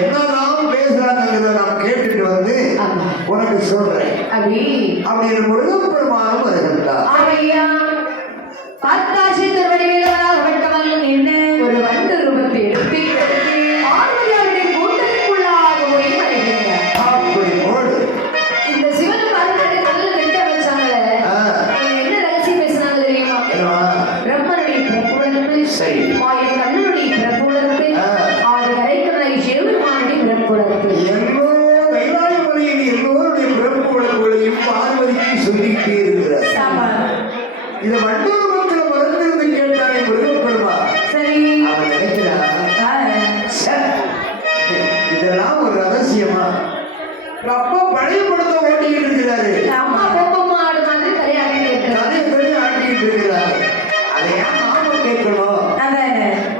என்னதான் பேசுறாங்கிறத நான் கேட்டுட்டு வந்து உனக்கு சொல்றேன். அப்படின்னு முருகப்பெருமானும் வருகின்றார். பத்தாசி திருவடிவேலவராக விட்டவன் என்ன ஒரு வண்டு ரூபத்தை எடுத்து பார்வதியாருடைய கூட்டத்திற்குள்ளாக போய் மறைகின்றார். அப்படி போடு. இந்த சிவன் பார்வதி கல்ல நிற்க வச்சாங்களே, என்ன ரகசியம் பேசினாங்க தெரியுமா? பிரம்மனுடைய பிறப்புலருக்கு சரி, என் கண்ணனுடைய பிறப்புலருக்கு அவரை கரைக்கலை சிவபெருமானுடைய பிறப்புலருக்கு எல்லோருடைய பிறப்பு வழக்குகளையும் பார்வதிக்கு சொல்லிக்கிட்டே இருக்கிறார். இதை வண்டூர்மத்துல மறந்திருந்து கேட்டானே முருகப்பெருமான். சரி, அவன் நினைக்கிறான் இதெல்லாம் ஒரு ரகசியமா அப்பா பழைய படத்தை ஓட்டிக்கிட்டு இருக்கிறாரு. அம்மா கோபம் ஆடு மாதிரி கதையை ஆட்டிக்கிட்டு இருக்கிறாரு. அதை ஏன் நாம கேட்கணும்?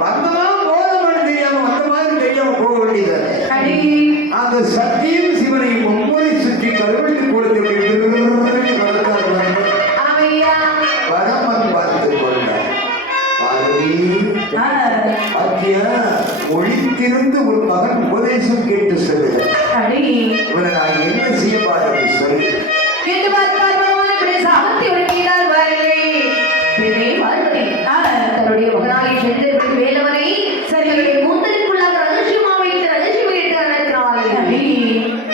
வந்தெல்லாம் போதமான தெரியாம வந்த மாதிரி தெரியாம போக வேண்டியது. அந்த சக்தியும் சிவனையும் ஒவ்வொரு சுற்றி கருவெட்டு கொடுத்து வரமன் பார்த்து கொண்டார். ஒழித்திருந்து ஒரு மகன் உபதேசம் கேட்டு சொல்லுகிறார். இவனை நான் என்ன செய்ய பாருங்க சொல்லு. தன்னுடைய மகனாகி சென்று வேலவனை சரி கூந்தலுக்குள்ளாக ரகசியமாக வைத்து ரகசியம் கேட்டு அழைக்கிறார்கள்.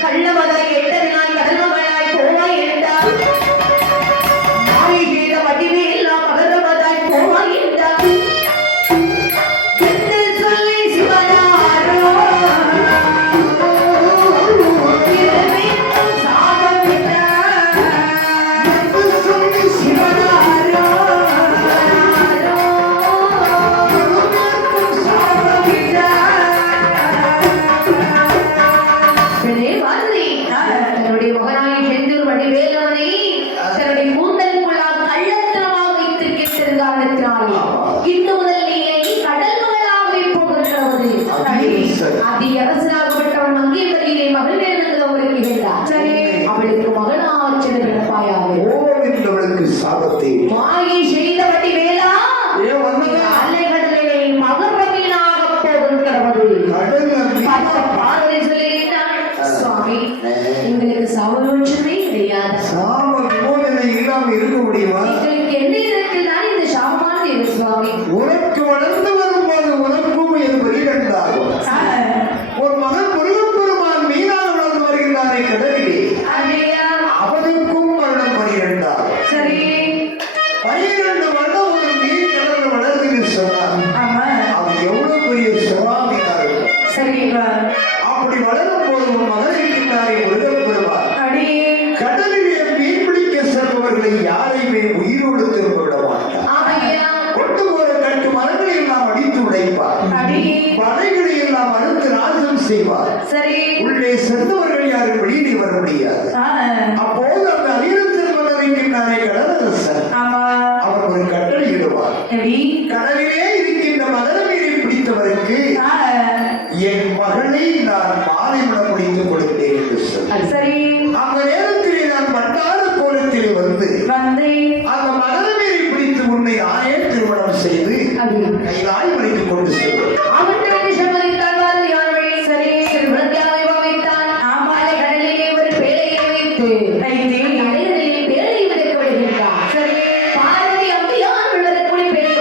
கள்ளவதாய் எட்டதினாய் கடல்மகளாய் போவாய் என்றார். மாயை செய்த வடிவே எல்லாம் மகரவதாய் போவாய் என்றார். என்று சொல்லி சிவனாரோ இரவென்றும் சாபம் விட்டார். என்று சொல்லி சிவனாரோ தன்னுடைய மகனாகி செந்தூர் வடிவேலவனை தன்னுடைய கூந்தலுக்குள்ளாக கள்ளத்தனமாக வைத்திருக்கின்ற காரணத்தினாலே இன்று முதல் நீ கடல் மகளாக போகிறது. அதி அரசனாகப்பட்டவன் மங்கிய வழியிலே மகள் வேணுங்கிற அவருக்கு இருந்தார். சரி, அவளுக்கு மகனாக சென்று கிடப்பாயாக சாபத்தை மாயை செய்த வடிவேலா அலைகடலை மகரவீனாக போகிறது. பார்வதி சொல்லுகிறார், சுவாமி எங்களுக்கு சாபமோட்சமே கிடையாது. சாப விமோசனை இல்லாம இருக்க முடியுமா? எங்களுக்கு என்ன இருக்குதான் இந்த சாபமானது சுவாமி? உனக்கு வளர்ந்து வரும்போது உனக்கும் என் பரிகண்டாகும். ஒரு மகன் முருகப்பெருமான் மீனாக வளர்ந்து வருகின்றாரே கடலிலே, அவனுக்கும் வருடம் 12. சரி, 12 வருடம் ஒரு மீன் கடல் வளர்ந்து சொன்னார். அது எவ்வளவு பெரிய சுவாமியா இருக்கும். சரி, அப்படி வளரும் போது ஒரு மகன் இருக்கின்றாரே முருகப்பெருமான் கடலிலே மீன் பிடிக்க செல்பவர்களை யாரையுமே உயிரோடு திரும்ப விட மாட்டார். கொண்டு போற கட்டு மரங்களை எல்லாம் அடித்து உடைப்பார். படைகளை எல்லாம் அறுத்து நாசம் செய்வார். உள்ளே சென்றவர்கள் யாரும் வெளியே வர முடியாது. அப்போது அந்த அனிருத்தர் மன்னர் இருக்கின்றாரே கடலரசர், அவர் ஒரு கட்டளை இடுவார். கடலிலே இருக்கின்ற மகர மீனை பிடித்தவருக்கு என் மகளை நான் மாலைவிட முடித்துக் கொடுத்தேன் என்று சொல்லி அந்த நேரத்திலே நான் பண்டார கோலத்திலே வந்து அந்த மகர மீனை பிடித்து உன்னை ஆயே திருமணம் செய்து கைலாய் வரைக்கும் கொண்டு செல்வேன். பேழை விதக்கப்படுகின்றார். பார்வதி அம்பியார் விழுவதற்குரிய பேழை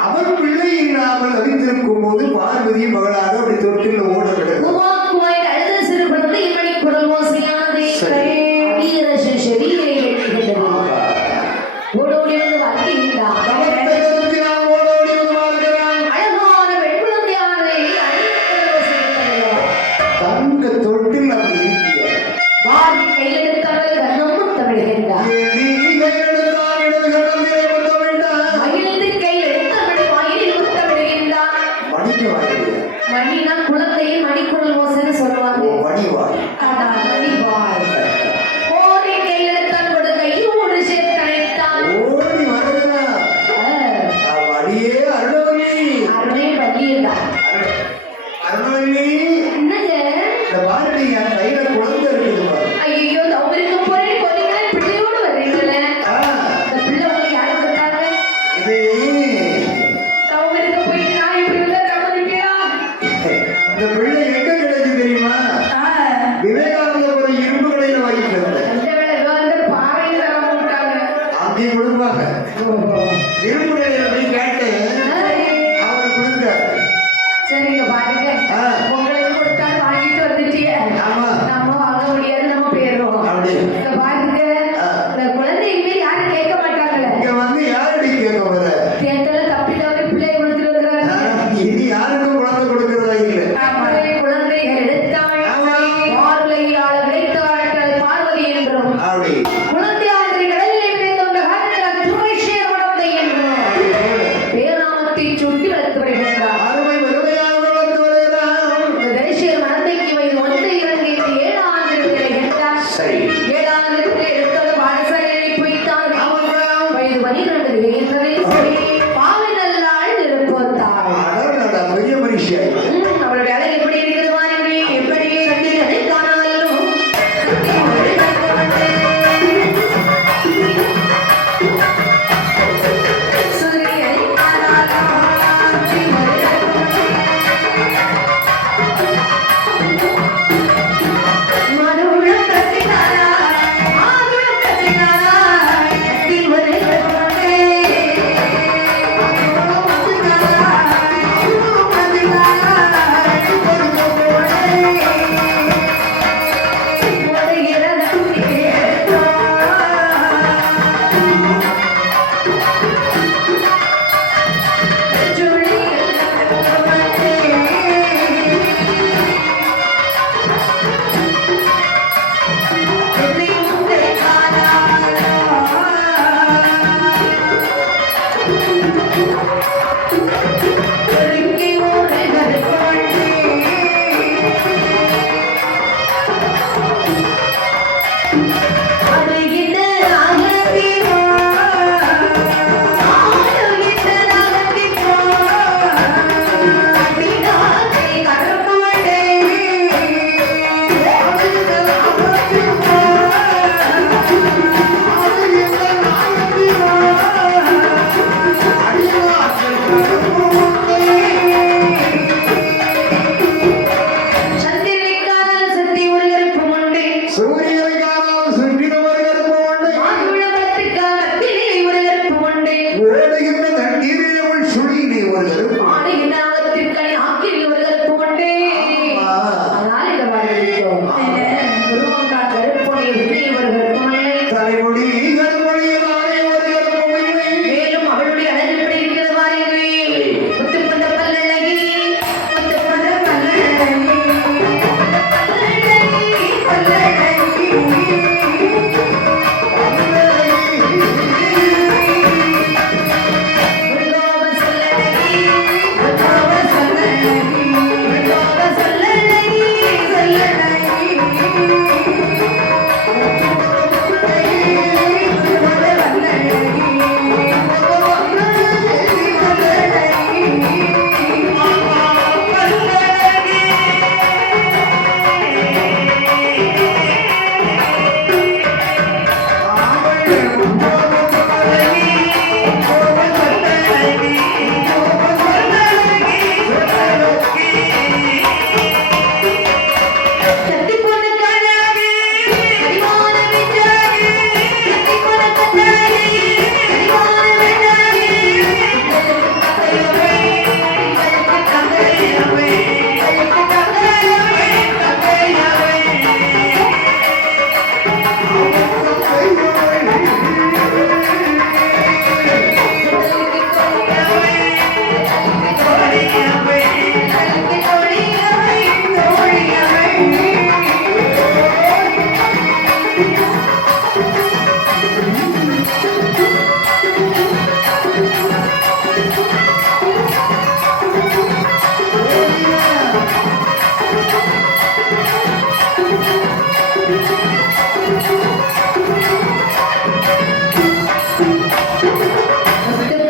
அவர் பிள்ளை இல்லாமல் அறிந்திருக்கும் போது பார்வதி மகளாக அப்படி தொட்டில் ஓட விடுகிறார். தங்க தொட்டில் அப்படி குழந்தையை மணிக்குரல் ஓசைன்னு சொல்லுவாங்க. மணிவாய் மணிவாய் ஓடி கையெழுத்தான் கொடுக்கை ஓடு சேர்த்தனைத்தான் ஓடி வருகிறார். அடியே அருணவல்லி அருணே பள்ளியிருந்தா அருணவல்லி என்னங்க இந்த பாருடி என் கையில குழந்தை இருக்குது பாரு. ஐயோ தவறுக்கு போறேன் போறீங்களா பிள்ளையோடு வர்றீங்களே இந்த பிள்ளை உங்களுக்கு யாரு கொடுத்தாங்க? இது தவறுக்கு போய் நான் இப்படி இருந்தா தவறுக்கியா? இந்த பிள்ளை எங்க கிடைக்கு தெரியுமா? விவேகானந்தபுரம் இரும்பு கடையில வாங்கிட்டு இருந்தேன். இந்த வேலை வந்து பாறையில தர போட்டாங்க. அங்கேயும் கொடுப்பாங்க. இரும்பு கடையில போய் கேட்டு அவங்க கொடுங்க. சரிங்க பாருங்க உங்களுக்கு கொடுத்தாலும் வாங்கிட்டு வந்துட்டீங்க. ஆமா. நம்ம வாங்க முடியாது நம்ம போயிடுவோம். அப்படி இந்த பாருங்க இந்த குழந்தை இனிமே யாரும் கேட்க மாட்டாங்கல்ல. இங்க வந்து யாரடி கேட்க வர? கேட்டால தப்பி தவறி பிள்ளை கொடுத்துட்டு வந்துடுறாங்க. இது யாருக்கும் குழந்தை கொடுக்கறதா இல்லை. குழந்தைகள் எடுத்தாள் பார்வையாள விளைத்தாள் பார்வதி என்றும் அப்படி குழந்தை ஆதரி கடலிலே விளைந்த காலத்தில் துறைஷேர் வளர்ந்த என்றும் சூரியனை காணாமல் சுற்றின ஒரு கருப்பு உண்டு. மாதுளம்பழத்துக்கு மத்தியிலே ஒரு கருப்பு உண்டு. ஓடுகின்ற தண்ணீரில் அவள் சுழியிலே ஒரு கருப்பு. ஆடுகின்ற ஆபத்திற்கனி ஆக்கில் ஒரு கருப்பு உண்டு. அதனால் இந்த வாழ்க்கையும் குருவங்கால் கருப்புடைய உள்ளே ஒரு கருப்பு இல்லை. தலைமுடி கருமொழியினாலே ஒரு கருப்பு இல்லை. மேலும் அவளுடைய அழகு எப்படி இருக்கிறது பாருங்கள். முத்துப்பந்த பல்லழகி, முத்துப்பந்த பல்லழகி, பல்லழகி, பல்லழகி. முருகோப சொல்லழகி, முருகோப சொல்லழகி, முருகோப சொல்லழகி, சொல்லழகி.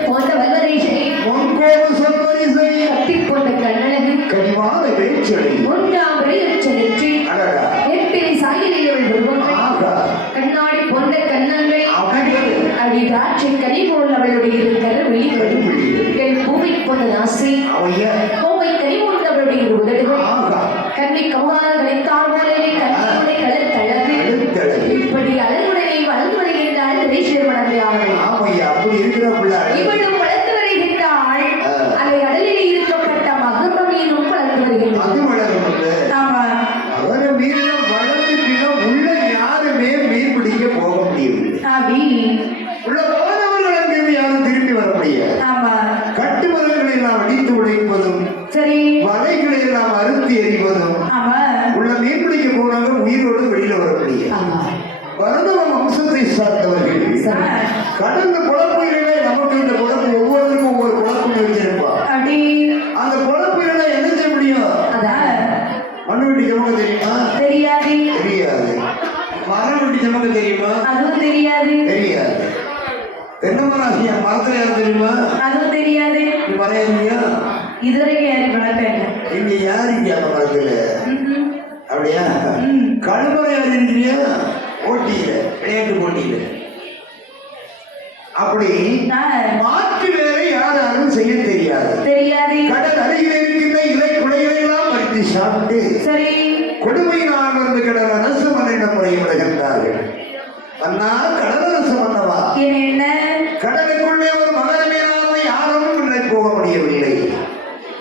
போன்ற வல்வரேஷனை பொன்கோடு சொல்வரிசை போன்ற கண்ணழகு கனிவான பேச்சொலி. மூன்றாம் விளையச்சலின்றி அழகா. எட்டினை சாயிலில் உருவங்கள் ஆகா. கண்ணாடி போன்ற கண்ணங்கள் அவள் அடி திராட்சை கனி போல் அவளுடைய இருக்கிற விழிகள் பூவை போன்ற நாசி அவைய கோவை கனி போன்ற அவளுடைய உதடுகள் ஆகா. கண்ணை கவ்வாறுகளை தாழ்வாளரை கண்ணியுடைய கலத்தழகு கழுத்தழகு. இப்படி அழகுடனை வளர்ந்து வருகின்றாள் திரைச்சல் மணந்தாள். ஆமையா அப்படி இருக்கிற பிள்ளை இவளும் வளர்ந்து வருகின்றாள். அதை கடலில் இருக்கப்பட்ட மகரமீனும் வளர்ந்து வருகின்றாள். அது வளரும். ஆமா. அவரை மீனும் வளர்ந்துட்டீங்கன்னா உள்ள யாருமே மீன் பிடிக்க போக முடியவில்லை. ஆவி. உள்ள போனவர்கள் அங்கிருந்து யாரும் திரும்பி வர முடியாது. ஆமா. கட்டுமரங்களை எல்லாம் அடித்து உடைப்பதும் சரி. வலைகளை எல்லாம் அறுத்து எறிவதும் ஆமா. உள்ள மீன் பிடிக்க போனவங்க உயிரோடு வெளியில வர முடியாது. ஆமா. வரதவ வம்சத்தை சார்ந்தவர்கள் கடந்த குழப்பையிலே நமக்கு இந்த குழப்பம் ஒவ்வொருவருக்கும் ஒவ்வொரு குழப்பம் வச்சிருப்பான். அப்படி அந்த குழப்பையில என்ன செய்ய முடியும்? அதான் மண்ணு வெட்டி சமக்க தெரியுமா? தெரியாது. தெரியாது. மரம் வெட்டி சமக்க தெரியுமா? அதுவும் தெரியாது. தெரியாது. தென்னமராசியா மரத்துல யார் தெரியுமா? அதுவும் தெரியாது. மறையா இதுவரைக்கும் யாரும் வளர்க்கல. இங்க யாரு இங்க அந்த மரத்துல? அப்படியா? கடுமறை அறிஞ்சியா? போட்டியில விளையாட்டு போட்டியில அப்படி மாற்று வேலை யாராலும் செய்ய தெரியாது. தெரியாது. கடல் அருகில் இருக்கின்ற இலை குலைகளை எல்லாம் பறித்து சாப்பிட்டு சரி. கொடுமையினால் வந்து கடல் அரசு மன்னிடம் முறையிடுகின்றார்கள். அண்ணா கடலரசு மன்னவா, என்ன கடலுக்குள்ளே ஒரு மகர மீனாவை யாரும் உள்ளே போக முடியவில்லை.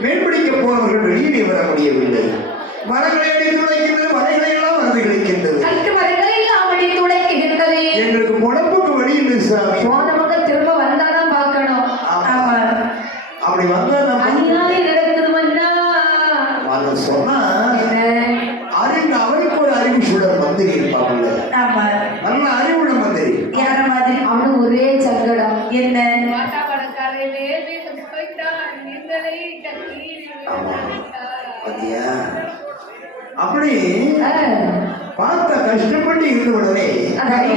மீன்பிடிக்க போனவர்கள் வெளியிலே வர முடியவில்லை. மரங்களை அடித்து உடைக்கின்றது, மலைகளை எல்லாம் வந்து கிடைக்கின்றது. கட்டு மரங்களை எல்லாம் அடித்து உடைக்கின்றது. எங்களுக்கு பொழப்புக்கு வழி இல்லை சாமி. போனவங்க திரும்ப வந்தாதான் பார்க்கணும். ஆமா. அப்படி வந்தா நம்ம அநியாயம் நடக்குது மன்னா. அதை சொன்னா அறிவு அவருக்கு ஒரு அறிவு சூழல் மந்திரி இருப்பாங்கல்ல. ஆமா. நல்ல அறிவுள்ள மந்திரி. யார மாதிரி? அவனு ஒரே சங்கடம். என்ன? பாத்தியா? அப்படி பார்த்த கஷ்டப்பட்டு இருந்த உடனே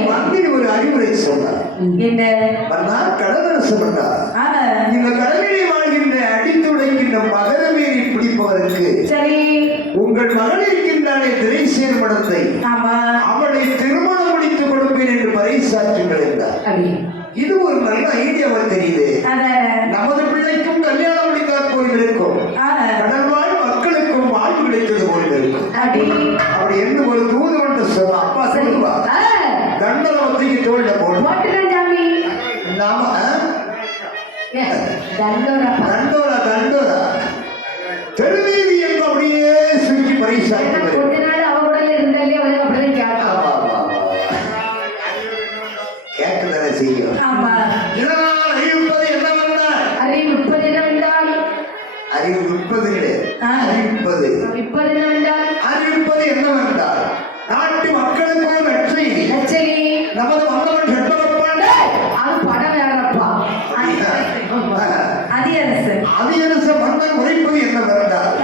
மந்திரி ஒரு அறிவுரை சொன்னார். என்ன? கடலரசு பண்ணார். இந்த கடலிலே வாழ்கின்ற அடித்து உடைக்கின்ற மகர மீறி பிடிப்பவருக்கு சரி உங்கள் மகள் இருக்கின்றானே திரைசேர் மடத்தை அவளை திருமணம் முடித்துக் கொடுப்பேன் என்று பறைசாற்றுங்கள் என்றார். இது ஒரு நல்ல ஐடியாவா தெரியுது. நமது பிள்ளைக்கும் கல்யாணம் முடித்தார் போல் இருக்கும், கடல் வாழ் மக்களுக்கும் வாழ்வு கிடைத்தது போல் இருக்கும். அப்படி என்று ஒரு தூது கொண்டு சொன்ன அப்பா அதிகரச மன்னன் உரைப்பது என்னவென்றால்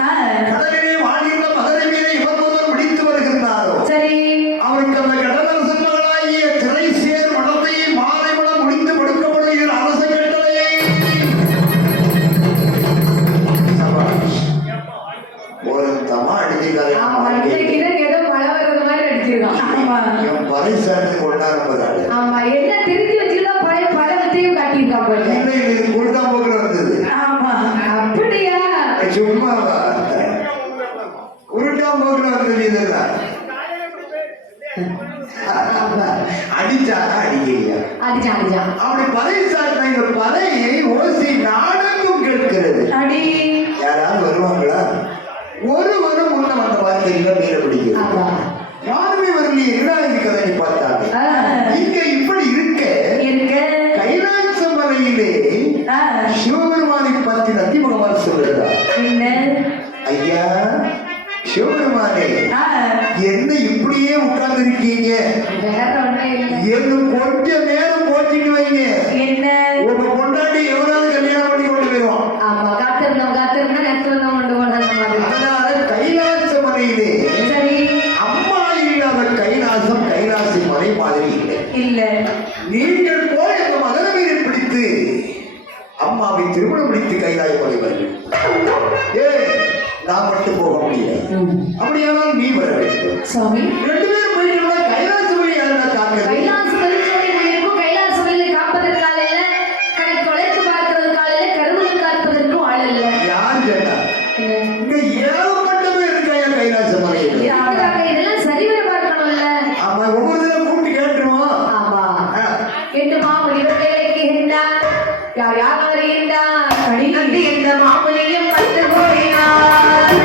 கடலிலே வாழ்கின்ற மதுரை மீதை இவர் முதல் முடித்து வருகின்றாரோ சரி அவருக்கு அந்த கடலரசன் மகளாகிய திரைசேர் மடத்தை மாலை மடம் முடித்து கொடுக்கப்படுகிற அரச கட்டளையை ஒரு தமா ஏதோ மழை வர்றது மாதிரி அடிச்சிருக்கான் என் பறைசாட்டு கொண்டாடுறாரு ஆமா என்ன திருத்தி வச்சிருக்கா பழைய பழத்தையும் காட்டியிருக்கான் போல இது குருதான் போக்குல வந்தது ஆமா அப்படியா சும்மாவா உருட்டாம் போக்குல வந்தது இதெல்லாம் அடிச்சாங்க அடிக்கலையா அடிச்சான் அப்படி பறை சாட்டின இந்த பறையை ஓசி நாடகம் கேட்கிறது அடி யாராவது வருவாங்களா ஒருவரும் முன்ன வந்த வார்த்தையில மீற பிடிக்கிறது யாருமே வரலையே என்ன இந்த கதையை பார்த்தாங்க இங்க இப்படி இருக்க கைலாச மலையிலே சிவபெருமானை பற்றி நந்தி பகவான் சொல்லுகிறார் ஐயா சிவபெருமானே என்ன இப்படியே உட்கார்ந்து இருக்கீங்க கொஞ்ச நேரம் போச்சுட்டு வைங்க உங்க கொண்டாடி எவராவது கல்யாணம் பண்ணி கொண்டு போயிடும் அதனால கைலாச மலையிலே அம்மா இல்லாத கைலாசம் கைலாசி மலை மாதிரி இல்லை நீங்கள் போய் அந்த மகரவீரை பிடித்து அம்மாவை திருமணம் முடித்து கைலாய மலை வருங்கள் நான் மட்டும் போக முடியாது அப்படியானால் நீ வர வேண்டும் சாமி ரெண்டு பேரும் போயிட்டு கைலாச மலை யாருன்னா காக்க கைலாச கைலாச மலையை காப்பதற்காக தொலைத்து பார்ப்பதற்காக கருவூர் காப்பதற்கும் ஆள் இல்லை யார் கேட்டா இங்க ஏகப்பட்டவே இருக்காயா கைலாச மலையில் இதெல்லாம் சரிவர பார்க்கணும்ல ஆமா ஒவ்வொரு தடவை கூப்பிட்டு கேட்டுருவோம் ஆமா எட்டு மாமணி வருகிறார் யார் யார் வருகின்றார் கடினத்து எந்த மாமணியும் பத்து கோடினார்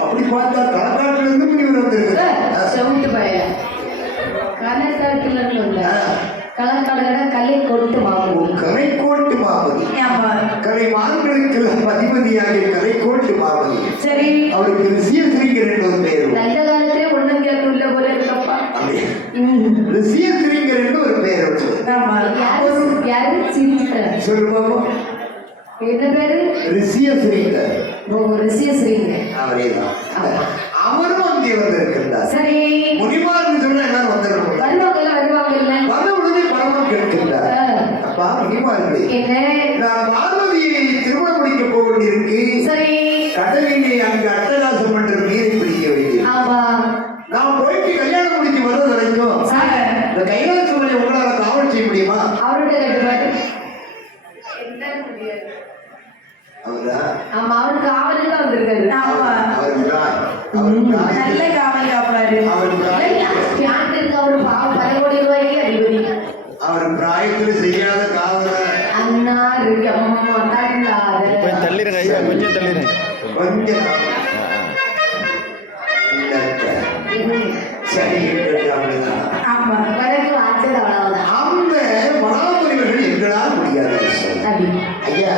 அப்படி பார்த்தா களக்காட்டுல இருந்து முனிவர் வந்திருக்கு கலைக்கோட்டு மாமதி கலை மான்களுக்கு அதிபதியாக கலைக்கோட்டு மாமதி அவருக்கு ரிஷியசிரிங்கர் என்று ஒரு பெயர் ரிஷியசிரிங்கர் என்று ஒரு பெயர் சொல்லு பாப்போம் என்ன பேரு ரிஷியசிரிங்கர் அவரேதான் அவரும் அங்கே வந்திருக்கின்றார் சரி முனிமார்னு சொன்னா எல்லாரும் வருவாங்கல்ல வந்த உடனே பரமம் கேட்கின்றார் அப்பா முனிமார்களே நான் பார்வதியை திருமணம் முடிக்க போக வேண்டியிருக்கு சரி கடலிலே அங்கு அட்டகாசம் என்ற நீரை பிடிக்க வேண்டியது நான் போயிட்டு கல்யாணம் முடிச்சு வர்றது வரைக்கும் இந்த கைலாச மலை உங்களால காவல் செய்ய முடியுமா அவருடைய அவருக்கு ஆவலுக்கு தான் வந்திருக்காரு நல்ல காவல் காப்பாரு அவரு பாவம் 10 கோடி ரூபாய்க்கு அதிபதி அவர் பிராயத்தில் செய்யாத காவல அண்ணா இருக்கு கொஞ்சம் தள்ளிடுங்க ஐயா கொஞ்சம் தள்ளிடுங்க கொஞ்சம் சரி ஆமா வழக்கு வாச்சது அவ்வளவுதான் அந்த மனாபுரிவர்கள் எங்களால் முடியாது ஐயா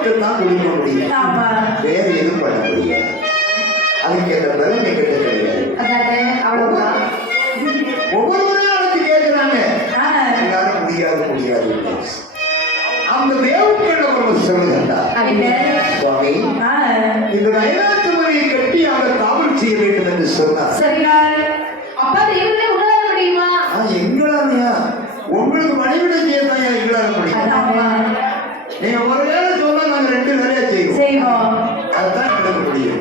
பாவத்தை தான் குடிக்க முடியும். ஆமா. வேற எதுவும் பண்ண முடியாது. அதுக்கு எந்த பெருமை கிட்ட கிடையாது. அதானே அவ்வளவுதான். ஒவ்வொரு நாளுக்கு கேட்கிறாங்க, எல்லாரும் முடியாது முடியாது. அந்த தேவக்கிழமை சொல்லுகின்றார், சுவாமி இந்த நயனாத்துமணியை கட்டி அவர் காவல் செய்ய வேண்டும் என்று சொன்னார். சரியா? அப்பா இவங்களே உங்களால முடியுமா? எங்களாலையா? உங்களுக்கு மனைவிடம் செய்யதான் எங்களால முடியும். நீங்க ஒரு வேலை சொன்னா நாங்க 2 வேலையா செய்வோம். அதுதான் எங்களுக்கு முடியும்.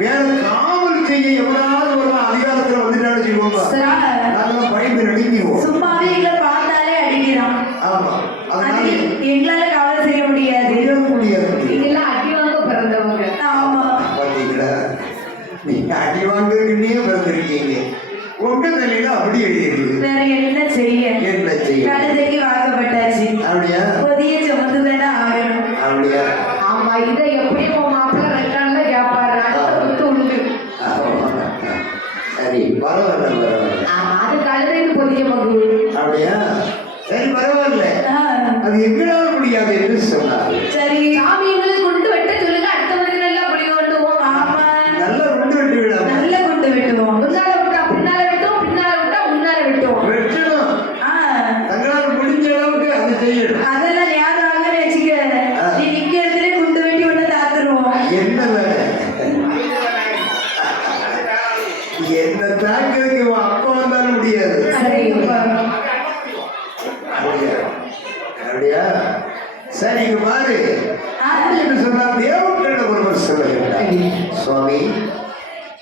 வேற காவல் செய்ய எவனாவது ஒரு அதிகாரத்துல வந்துட்டாலும் செய்வோம், நாங்க பயந்து நடுங்கிடுவோம். சும்மாவே எங்களை பார்த்தாலே அடிக்கிறோம். ஆமா, அதனால எங்களால காவல் செய்ய முடியாது. முடியாது. இதெல்லாம் அடி வாங்க பிறந்தவங்க. ஆமா, பாத்தீங்களா? நீங்க அடி வாங்குறதுன்னே பிறந்திருக்கீங்க. உங்க தலையில அப்படி எழுதிருக்கு. வேற என்ன செய்ய? என்ன செய்ய? கழுதைக்கு வாக்கப்பட்டாச்சு. அப்படியா? புதிய சுமந்துதானே ஆகணும். அப்படியா? ஆமா, இதை எப்படியும் மாப்பிள்ள ரெண்டாண்ட கேட்பாரு. அடுத்த உண்டு. சரி, பரவாயில்ல. ஆமா, அது கழுதைக்கு புதிய மகு. அப்படியா? சரி, பரவாயில்ல. அது எங்களால முடியாது என்று சொன்னார். சரி, சாமிகளை கொண்டு வெட்ட சொல்லுங்க. அடுத்தவருக்கு நல்லா புடி கொண்டுவோம். ஆமா, நல்லா கொண்டு வெட்டி விடாம நல்ல கொண்டு வெட்டுவோம். முன்னால விட்டா பின்னால விட்டோம், பின்னால விட்டா முன்னால விட்டோம். வெட்டணும். தங்களால் முடிஞ்ச அளவுக்கு அதை செய்யணும். அதெல்லாம் யாரும் வாங்கன்னு வச்சுக்க, நீ நிக்க இடத்துல குண்டு வெட்டி ஒண்ணு தாத்துருவோம். என்ன வேலை? என்ன தாக்கிறதுக்கு அப்பா வந்தாலும் முடியாது. அப்படியா? சரி, இங்க பாரு. என்று சொன்னால் தேவக்கிழமை ஒருவர் சொல்லுகிறார், சுவாமி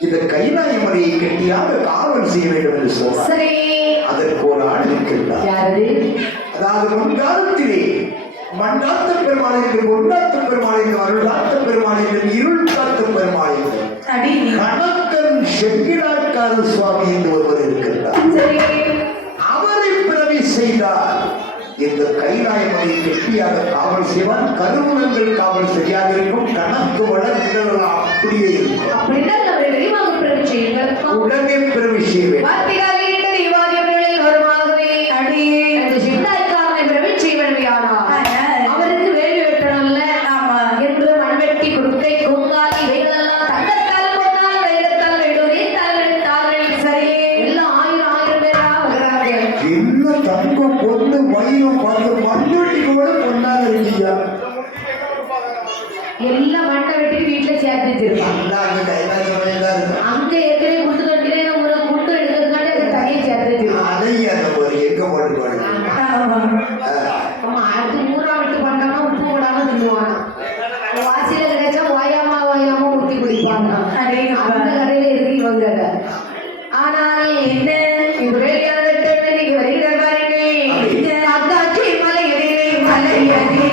இந்த கைலாய மலையை கட்டியாக காவல் செய்ய வேண்டும் என்று சொன்னார். அதற்கு ஒரு ஆள் இருக்கின்றார். அதாவது முன்காலத்திலே மண்ணாத்த பெருமாளிலும் ஒன்றாத்த பெருமாளிலும் அருளாத்த பெருமாளிலும் இருள் காத்த பெருமாளிலும் கணக்கன் செக்கிலாக்கார சுவாமி என்று ஒருவர் இருக்கின்றார். அவரை பிறவி செய்தார். இந்த கைலாய மலை கெட்டியாக காவல் செய்வான். கருவூலங்கள் காவல் சரியாக இருக்கும். கணக்கு வளர்கள் அப்படியே இருக்கும். உடனே பிறவி செய்வேன். அவருக்கு வேலை வெட்டணும்ல என்று மண்வெட்டி குடுக்கை குங்காலி இவைகளெல்லாம் தங்கத்தால் கொண்டால் வைரத்தால் வெடுவே தாழ்வெடுத்தார்கள். சரி, எல்லாம் 1000 பேரா வர்றாங்க. என்ன தங்கம் பொண்ணு வயிறும் பார்த்து மண்வெட்டி கூட பொண்ணாக இருக்கியா? எல்லாம் மண்ணை வெட்டி வீட்டுல சேர்த்து வச்சிருக்காங்க. அங்க ஏற்கனவே குண்டு கட்டிலே ஒரு குண்டு எடுக்கிறதுக்காண்டி அதை தனியை சேர்த்து வச்சிருக்காங்க. அதையா ஒரு எங்க போட்டு அடுத்து 3ஆம் வீட்டு பண்ணாம உப்பு போடாம தின்னுவானா. வாசியில கிடைச்சா ஓயாம ஊத்தி குடிப்பாங்க. அந்த கடையில இருக்கு இவங்க. ஆனால் என்ன இது வேலையான இன்னைக்கு வருகிற பாருங்க. அத்தாச்சி மலையதிலே மலையதிலே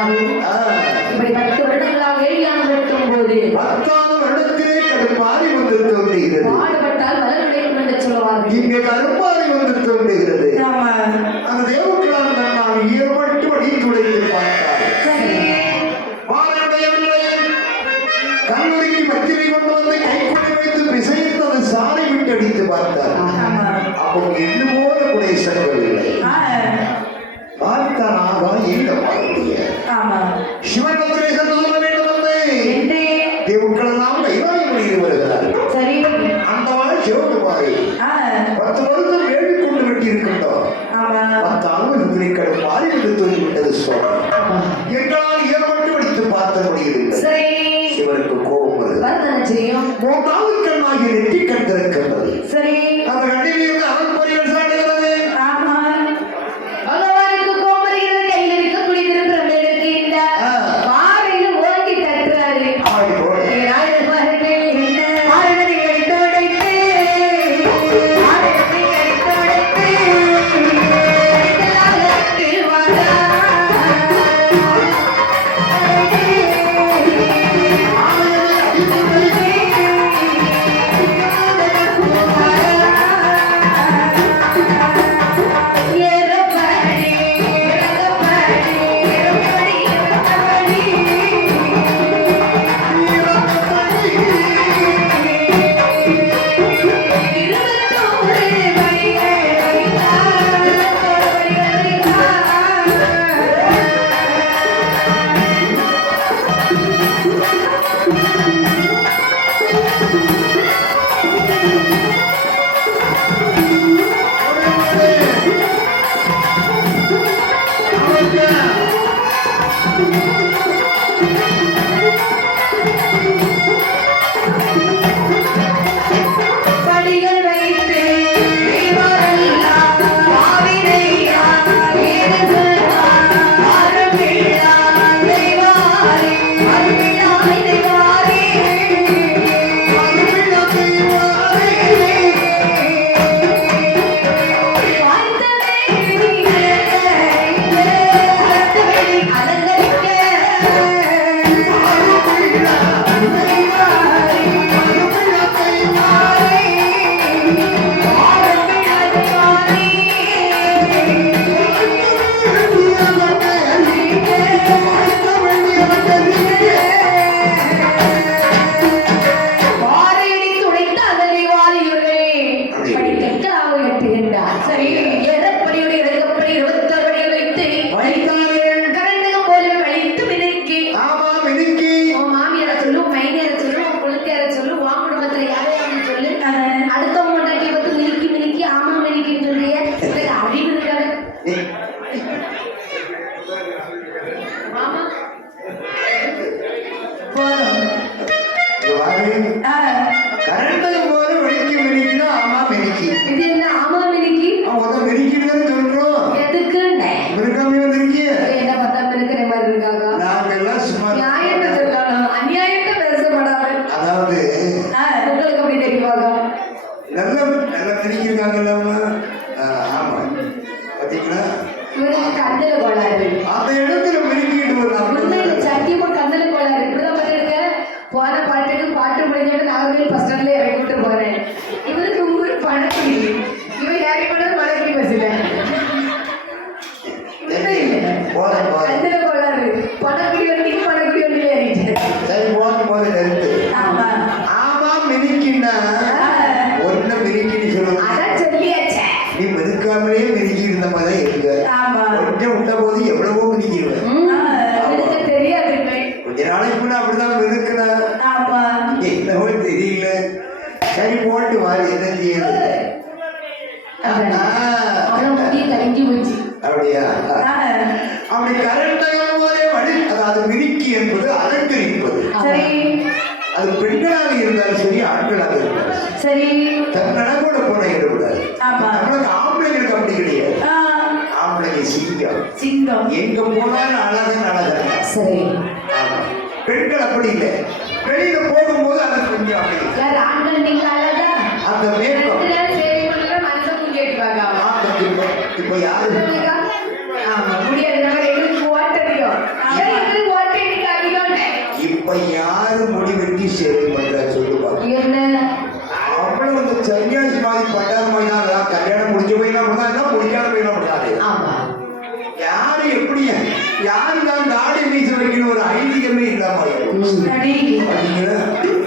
வருடங்களாகும் ஆ, இப்படி 10 வருடங்களாக வேள்வியானம் நடத்தும் போது 10ஆம் வருடத்திலே கருப்பாரி வந்து தோன்றுகிறது. பாடுபட்டால் பலன் கிடைக்கும் என்று சொல்லுவார்கள். இங்கே கருப்பாரி வந்து தோன்றுகிறது. ஆமா. அந்த தேவர்களால் தன்னால் ஈரப்பட்டு வழி துடைத்து பார்த்தார். சரி. பாரடையவில்லை. கல்லூரிக்கு பத்திரை கொண்டு வந்து கைக்குடி வைத்து பிசைத்து அது சாலை விட்டு அடித்து பார்த்தார். ஆமா. அப்போ எள்ளு போல குடை செல்லவில்லை. பார்த்தானாக இந்த பாரதிய ஆமா. சிவனத்திலே சென்று சொல்ல வேண்டும் வந்து என்றே தேவர்களெல்லாம் கைவாய் மொழியில் வருகிறார்கள். சரி. அந்த வாழ் சிவகுமாரி 10 வருடம் வேள்வி கொண்டு விட்டு இருக்கின்றோம். ஆமா. 10 ஆண்டுகளை கடுப்பாரி என்று தோன்றிவிட்டது சுவாமி. எங்களால் ஏற்பட்டு வடித்து பார்த்த முடியவில்லை. சரி. சிவனுக்கு கோபம் வருது. வரதான செய்யும். 3வது கண்ணாகிய நெற்றி கண் திறக்கின்றது. சரி. அந்த கண்ணிலிருந்து அவன் பொறிகள் சாடுகிறது. ஆமா. பகவானுக்கு கோபம் வருகிறது. கையில் இருக்கக்கூடிய திருப்பிரம் எடுத்து இந்த பாறையில் ஓங்கி தட்டுறாரு. ஆடி போல படிகள் வைத்து சரி. ஏறப்படியோடு இறக்கப்படி 26 படிகள் வைத்து கரண்டகம் போல வலித்து மினுக்கி ஆமா மினுக்கி உன் மாமியார சொல்லு, உன் மைனியார சொல்லு, உன் குழந்தையார சொல்லு, உன் குடும்பத்துல யாரையாவது சொல்லு. அடுத்த முன்னாடி பார்த்து மினுக்கி மினுக்கி ஆமா மினுக்கின்னு சொல்றிய அறிவு இருக்காது. ஆமா போதும். கரண்டகம் போல வெடிக்கி மினிக்கினா ஆமா மினிக்கி. இது என்ன ஆமா மினுக்கி? அவன் மினிக்கின்னு சொல்றோம். எதுக்குன்னு மினுக்காம வந்திருக்கிய என்ன பார்த்தா மினுக்கிற மாதிரி இருக்காங்க. நாங்க எல்லாம் சும்மா நியாயத்தை சொல்லணும், அநியாயத்தை பேசப்படாது. அதாவது உங்களுக்கு அப்படி தெரியுவாங்க. நல்ல நல்ல மினிக்கிருக்காங்கல்ல ஆமா பாத்தீங்களா இவருக்கு கண்ணுல கோளாறு. அந்த இடத்துல மினிக்கிட்டு உண்மையில் சத்தியமா கண்ணுல கோளாறு. இப்படிதான் பண்ணிருக்க. போன பாட்டுக்கு பாட்டு முடிஞ்சோட நாகர்கோவில் பஸ் ஸ்டாண்ட்ல இறக்கி விட்டு போறேன். இவருக்கு ஊர் பணக்குடி. இவன் யாரை பண்ணது மலைக்குடி பஸ்ல. கண்ணுல கோளாறு. பணக்குடி வண்டிக்கு பணக்குடி வண்டியில ஏறிட்டு. சரி போது நிறுத்து. ஆமா. ஆமா மினிக்கின்னா ஒன்ன மினிக்கின்னு சொல்லணும். அதான் சொல்லியாச்சே. நீ மினுக்காமலே மினிக்கி இருந்த மாதிரி இருக்கு. ஆமா. கொஞ்சம் விட்ட போது எவ்வளவோ மினிக்கிடுவேன். எனக்கு தெரியாது. கொஞ்ச நாளைக்கு முன்ன அப்படிதான் மினுக்கின. ஆமா. என்னவோ தெரியல. சரி போட்டு வாரி என்ன செய்யுது. அவ்வளவு முடிய கலங்கி போச்சு. அப்படியா அப்படி கரண்டகம் போதே வழி அதாவது மினிக்கி என்பது அலங்கரிப்பது. சரி. அது பெண்களாக இருந்தாலும் சரி ஆண்களாக இருந்தாலும் சரி. தன் நடக்கூட போன ஈடுபடாது. ஆமா. நம்மளுக்கு ஆம்பளைங்களுக்கு அப்படி கிடையாது. ஆம்பளைங்க சிங்கம் சிங்கம் எங்க போனாலும் அழகன் அழகன். சரி. ஆமா. பெண்கள் அப்படி இல்லை. வெளியில போகும்போது அது கொஞ்சம் அப்படி யார் ஆண்கள் நீங்க அழகா அந்த மேற்கம் சேவை பண்ற மனுஷன் கேட்டுவாங்க. இப்ப யாரு ஆமா முடியாது. நம்ம எங்களுக்கு ஓட்டடியும். இப்ப யாரு முடி வெட்டி சேவை பண்ற சொல்லுவா? என்ன அவ்வளவு அந்த சன்னியாசி மாதிரி பட்டாத மாதிரி தான் கல்யாணம் முடிஞ்ச போயினா அப்படிதான் முடிக்காத போயினா முடியாது. ஆமா யாரு எப்படி யாரு தான் தாடி மீச வைக்கணும் ஒரு ஐதீகமே இல்லாம அடி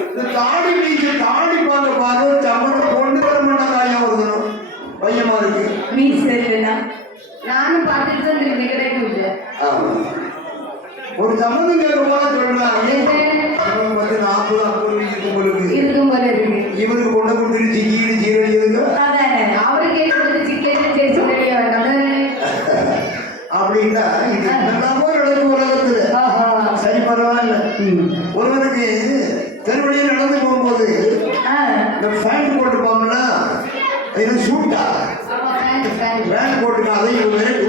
இந்த தாடி மீச தாடி பார்க்க பார்வை தமிழ் கொண்டு வர மாட்டாங்க ஒருத்தனும் பையமா இருக்கு மீஸ் இல்லைன்னா நானும் பார்த்துட்டு தான் திரும்பி கிடைக்கும் இல்லை ஆமா. ஒரு சம்மந்தம் கேட்க போனா சொல்றாங்க வந்து 40-50 இருக்கும் உங்களுக்கு இருக்கும் போல இருக்கு இவருக்கு கொண்டு கொடுத்துட்டு சிக்கிட்டு சீரடி இருக்கு அதானே அவரு கேட்டு சிக்கன் சரி தெரிய வேண்டாம் அப்படின்னா இது எல்லாமோ நடக்கும் உலகத்துல. சரி பரவாயில்ல. ஒருவருக்கு தெருவழியில் நடந்து போகும்போது இந்த ஃபேண்ட் போட்டுப்பாங்கன்னா இது சூட்டா ஃபேண்ட் போட்டுக்கா அதை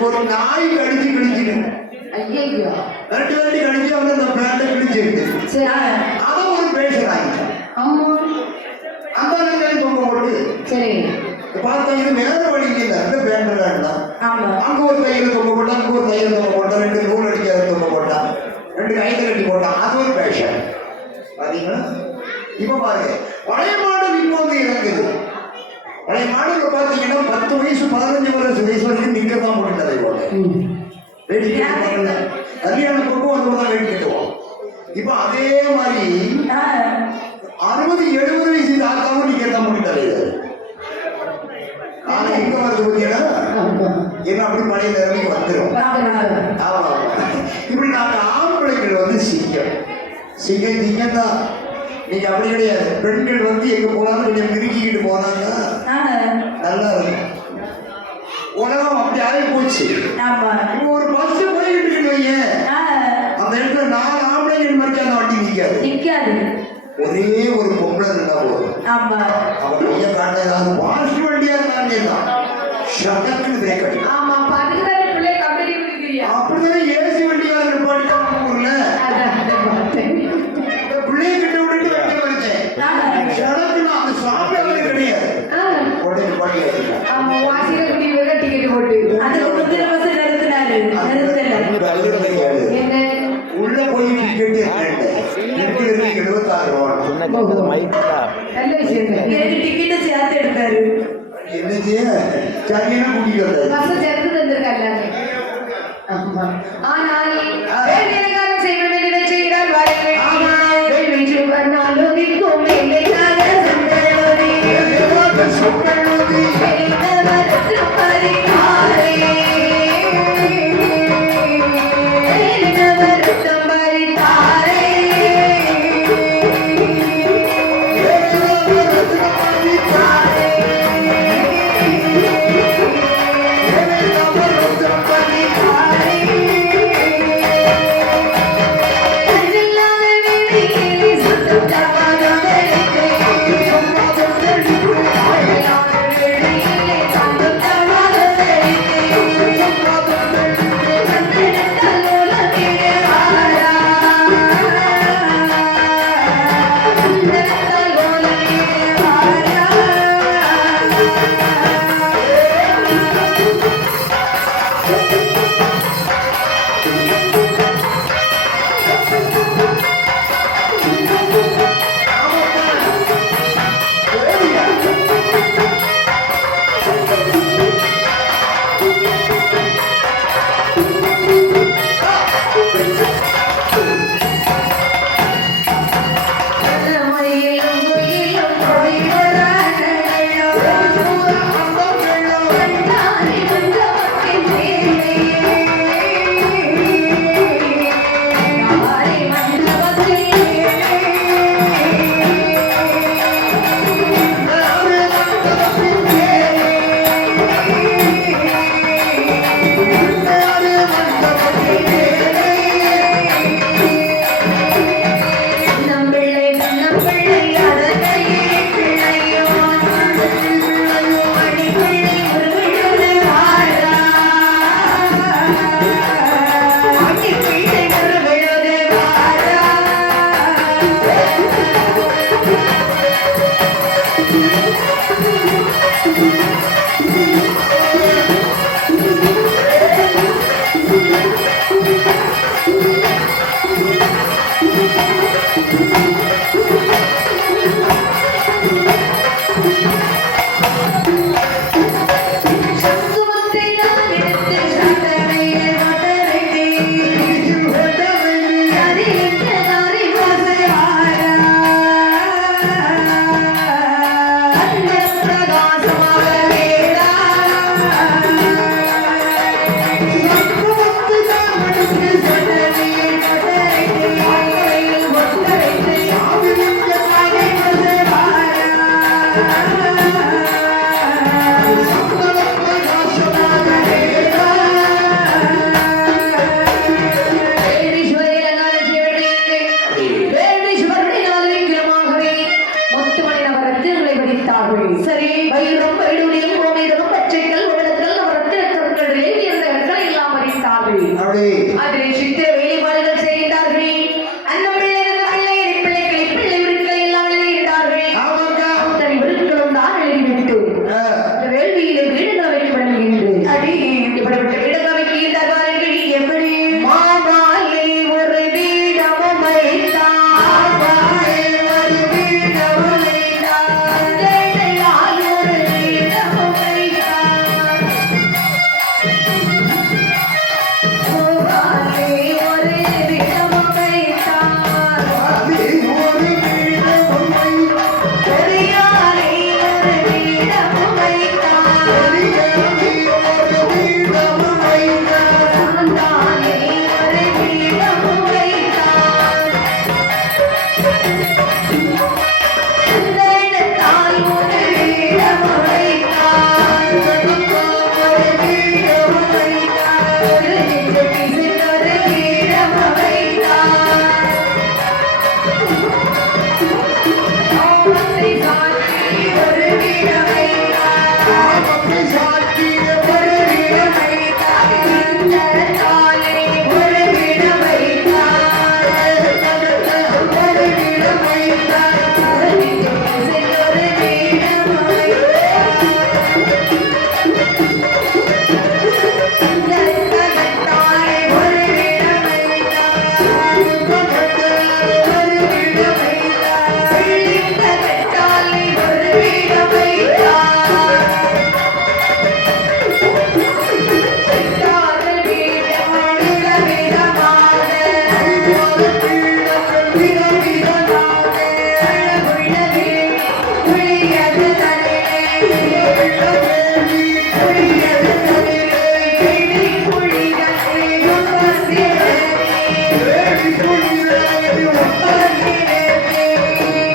ஒரு நாய் கடிச்சு கடிச்சுட்டு ஐயோ ரெண்டு கடிச்சு வந்து அந்த ஃபேண்டை கிழிச்சுட்டு அதை ஒரு பேசுறாங்க. ஆமா அந்த நாய் தொங்க போட்டு சரி பார்த்தா இது வேற வழி இல்லை அந்த ஃபேண்ட் வேண்டாம். ஆமா அங்க ஒரு தையல் தொங்க போட்டான் அங்க ஒரு தையல் தொங்க போட்டான் 2 நூல் அடிக்காத தொங்க போட்டான் 2 கையில கட்டி போட்டான் அது ஒரு பேஷன். பாத்தீங்களா? இப்ப பாருங்க பழைய மாடல் இப்போ வந்து இறங்குது. பழைய மாடல பாத்தீங்கன்னா 10 வயசு 15 வயசு வரைக்கும் நிக்க தான் போட்டுட்டதை போல வேடி கட்டுவாங்கல்ல கல்யாண பக்கம் அதுதான் வேடி கட்டுவோம். இப்ப அதே மாதிரி 60-70 வயசு தாத்தாவும் நிக்க தான் போட்டுட்டதை ஆனா எங்க வருது பார்த்தீங்கன்னா என்ன அப்படி பழைய நிலைமைக்கு வந்துடும். ஆமா இப்படி நாங்க ஆம்பளைகள் வந்து சிங்கம் தான். நீங்க அப்படி கிடையாது. பெண்கள் வந்து எங்க போனாலும் கொஞ்சம் மிருக்கிக்கிட்டு போனாங்க நல்லா இருக்கும். உலகம் அப்படி ஆகி போச்சு. இப்போ ஒரு பஸ் போய்கிட்டு இருக்கு அந்த இடத்துல 4 ஆம்பளைகள் மாதிரி அந்த வண்டி நிக்காது. ஒரே ஒரு பொம்பளை இருந்தா போதும். அவன் கைய காட்ட ஏதாவது வாசி வண்டியா இருந்தாங்க தான் ஷடக்குன்னு பிரேக் அடிக்கும். அப்படிதான் ஏசி வண்டியா நிப்பாட்டிட்டாங்க ஊர்ல. பிள்ளைய கிட்ட விட்டுட்டு வண்டி வருது ஷடக்குன்னு அந்த சாப்பிடாமலே கிடையாது உடனே நிப்பாட்டி உள்ள போய் டிக்கெட் 76 ரூபா. என்னது சரியான கூட்டிட்டு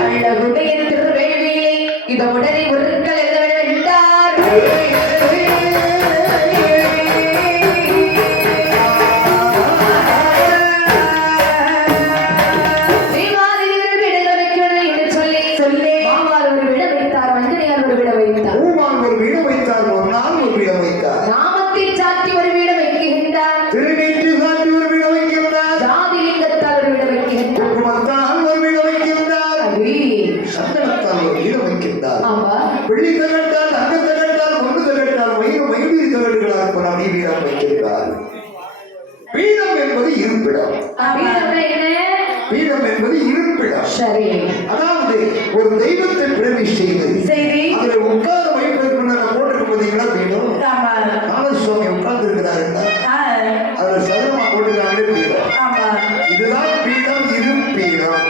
அழகுடைய திருவேள்வியிலே இத உடனே ஒருக்கள் எழுத வேண்டார் தேவாதிகள் விட வைக்கிறது என்று சொல்லி மாமார் ஒரு விட வைத்தார் மஞ்சனையார் ஒரு விட வைத்தார் பூமான் ஒரு வீடு வைத்தார், ஒரு நாள் ஒரு வீடு வைத்தார், நாமத்தை சாத்தி ஒரு வீட வைக்கின்றார் திருநீற்று சாற்றி ஒரு வீடு வைக்கின்றார், ஜாதிலிங்கத்தால் ஒரு வீட வைக்கின்றார் குங்குமத்தால் ஒரு வீடு வைக்கின்றார், அடி சந்தனத்தால் ஒரு வீடு வைக்கின்றார், ஆமா வெள்ளி தகட்டால் தங்க தகட்டால் பொண்ணு தகட்டால் மயிர் தகடுகளால் கொண்டாடி வீடம் வைக்கின்றார். வீடம் என்பது இருப்பிடம், வீரம் என்ன வீடம் என்பது இருப்பிடம். சரி அதாவது ஒரு தெய்வத்தை பிரதி செய்து சரி அதில் உட்கார வைப்பதற்கு போட்டிருக்கும் பார்த்தீங்களா வீடும் ஆமா நாகசுவாமி உட்கார்ந்து இருக்கிறாருன்னா அதுல சதுரமா போட்டுருக்காங்களே பீடம். ஆமா இதுதான் பீடம், இது பீடம்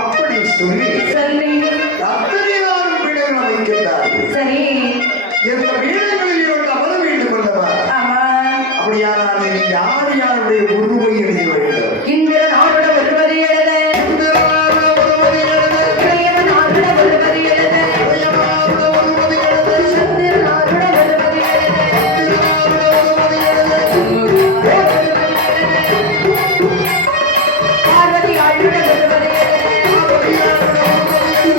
அப்படி சொல்லி சரி அத்தனையாரும் பீடங்களை வைக்கின்றார்கள். சரி இந்த பீடங்களில் இவர்கள் அமர வேண்டும் அல்லவா? ஆமா அப்படியானால் நீ யார் யாருடைய உருவை எழுதி வேண்டும்? இந்திரன் ஆருட ஒருவரை எழுத இந்திரனாருடைய ஒருவரை எழுது, இளையவன் ஆருட ஒருவரை எழுத உதயமாருடைய ஒருவரை எழுது, சந்திரன் ஆருட ஒருவரை எழுத சந்திரனாருடைய ஒருவரை எழுது, பார்வதி ஆருட ஒருவரை எழுத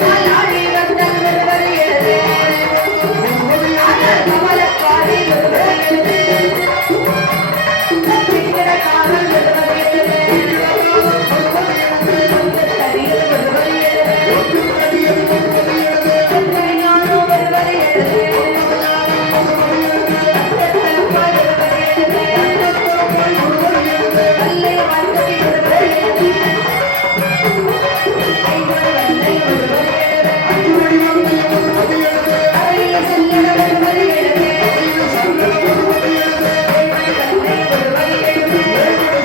மல்லாடி வந்தன் ஒருவரை எழுத கமலக்காரி ஒருவரை எழுத சித்திரக்காரன் ஒருவரை எழுத தடியில் ஒருவரை எழுத ஞானோ ஒருவரை எழுத தத்தலப்பாய் ஒருவரை எழுத அல்லே வாழ்க்கை ஒருவரை எழுத ஐவர் வந்தை ஒருவரை எழுத அறைய செல்லிட ஒருவரை எழுத ஏழ்மை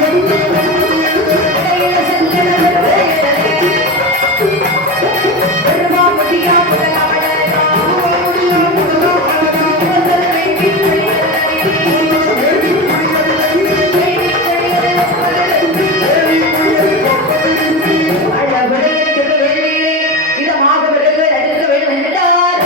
வந்தை ஒருவரை எழுத இடையில செல்லிட ஒருவரை எழுத பெருமா முடியா முதலாள முதல் வேண்டி அழகுடைய திருவேள்வியிலே இதமாக விருதுகள் அடுக்க வேண்டும் என்றார்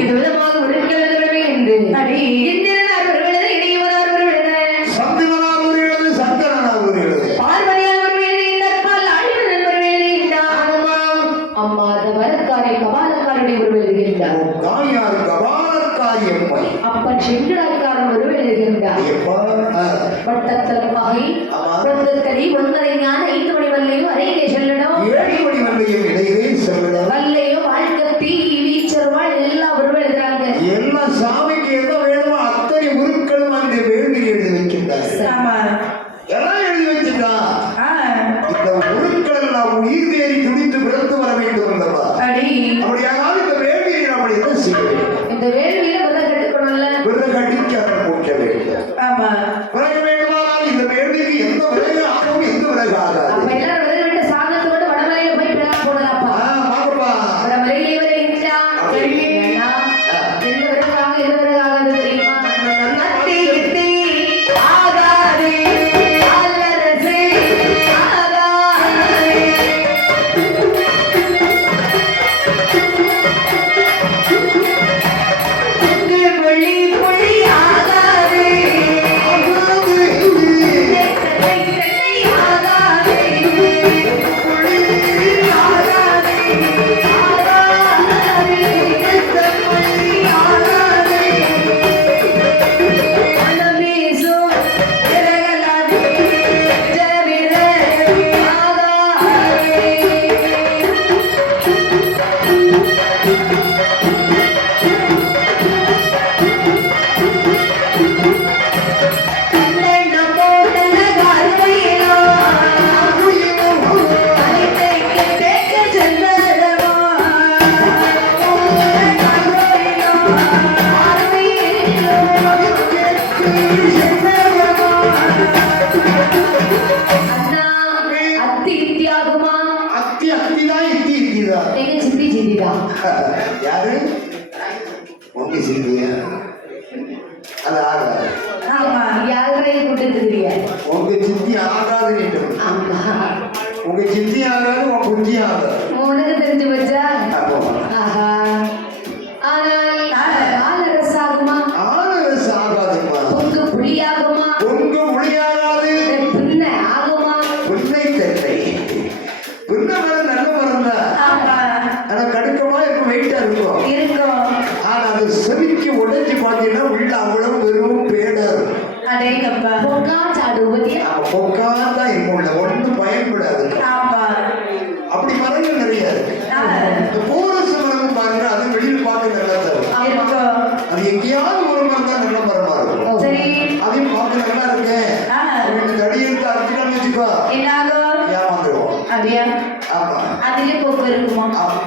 இது விதமாக விருதுகள் எழுத வேண்டும் என்று இந்திரனார் ஒரு விழுத இடையவனார் ஒரு விழுத சந்திரனார் ஒரு எழுது, சந்திரனார் ஒரு எழுது. பார்வதியார் ஒரு விழுதிருந்தால் அழிவன் ஒரு விழுதிருந்தார் அம்மா அந்த வரக்காரை கபாலக்காரனை ஒரு விழுதுகின்றார் தாயார் கபாலக்காரி அம்மை. அப்பன் செங்கடாக்காரன் ஒரு விழுதுகின்றார் எப்பா? வட்டத்தலமாகி ஆமா. பொந்தத்தடி ஒன்பதை ஞான 5 மணி வல்லையும் அறையிலே செல்லணும் 7 மணி வரையும் இடையிலே செல்லலாம். வல்லையும் வாழ்க்கத்தி வீச்சர்வாள் எல்லாம் ஒரு எழுதுறாங்க எல்லா சாமிக்கு என்ன வேணுமோ அத்தனை உருக்களும் அந்த வேள்வியில் எழுதி வைக்கின்றார். எல்லாம் எழுதி வச்சுட்டான். இந்த உருக்கள் எல்லாம் உயிர் தேறி துடித்து பிறந்து வர வேண்டும் அல்லவா? அப்படியானால் இந்த வேள்வியை நாம் என்ன செய்ய வேண்டும்? இந்த வேள்வியில விரதம் எடுக்கணும்ல விறகு அடிக்க பூக்க வேண்டும். விறகு வேண்டுமானால் இந்த வேள்விக்கு எந்த விறகு ஆகும், எந்த விறகு ஆகாது. அப்ப எல்லாரும் விரதம் விட்டு சாதத்தோடு வடமலையில போய் பிறகு போடலாப்பா வாங்கப்பா. வடமலையிலே வருகின்றார் நீ சித்தியா அது ஆகாது. ஆமா யாரையும் கூட்டிட்டு இருக்கிறீங்க உங்க சித்தி ஆகாதுன்னு ஆமா உங்க சித்தி ஆகாது உன் புத்தி ஆகாது. உனக்கு தெரிஞ்சு வச்சா அப்போ ஆஹா ஆனால் ஆலரசு ஆகுமா ஆனரசு ஆகாதுமா. பொங்கு புளியாகுமா பொங்கு ஒளியாகாது. பின்ன ஆகுமா புன்னை தென்னை புன்ன மரம் நல்ல மரம் தான். ஆமா ஆனா கடுக்கமா இருக்கும், வெயிட்டா இருக்கும். இருக்கும் ஆனா அது செவிக்கு உடைச்சு பார்த்தீங்கன்னா உள்ள அவ்வளவு வெறும் பேடா இருக்கும். அடேங்கப்பா பொங்கா சாடு பத்தியா பொக்காதான் இருக்கும், உள்ள ஒன்றும் பயன்படாது. ஆமா அப்படி மரங்கள் நிறைய இருக்கு. இந்த பூரசு மரம் பாருங்க, அது வெளியில் பார்க்க நல்லா தரும். அது எங்கேயாவது ஒரு மரம் தான் நல்ல மரமா இருக்கும். சரி அதையும் பார்க்க நல்லா இருக்கு. ரெண்டு தடி எடுத்து அரைச்சிட்டான்னு வச்சுக்கோ, என்னாகும் ஏமாந்துருவோம். அப்படியா ஆமா அதிலே போக்கு இருக்குமா ஆமா.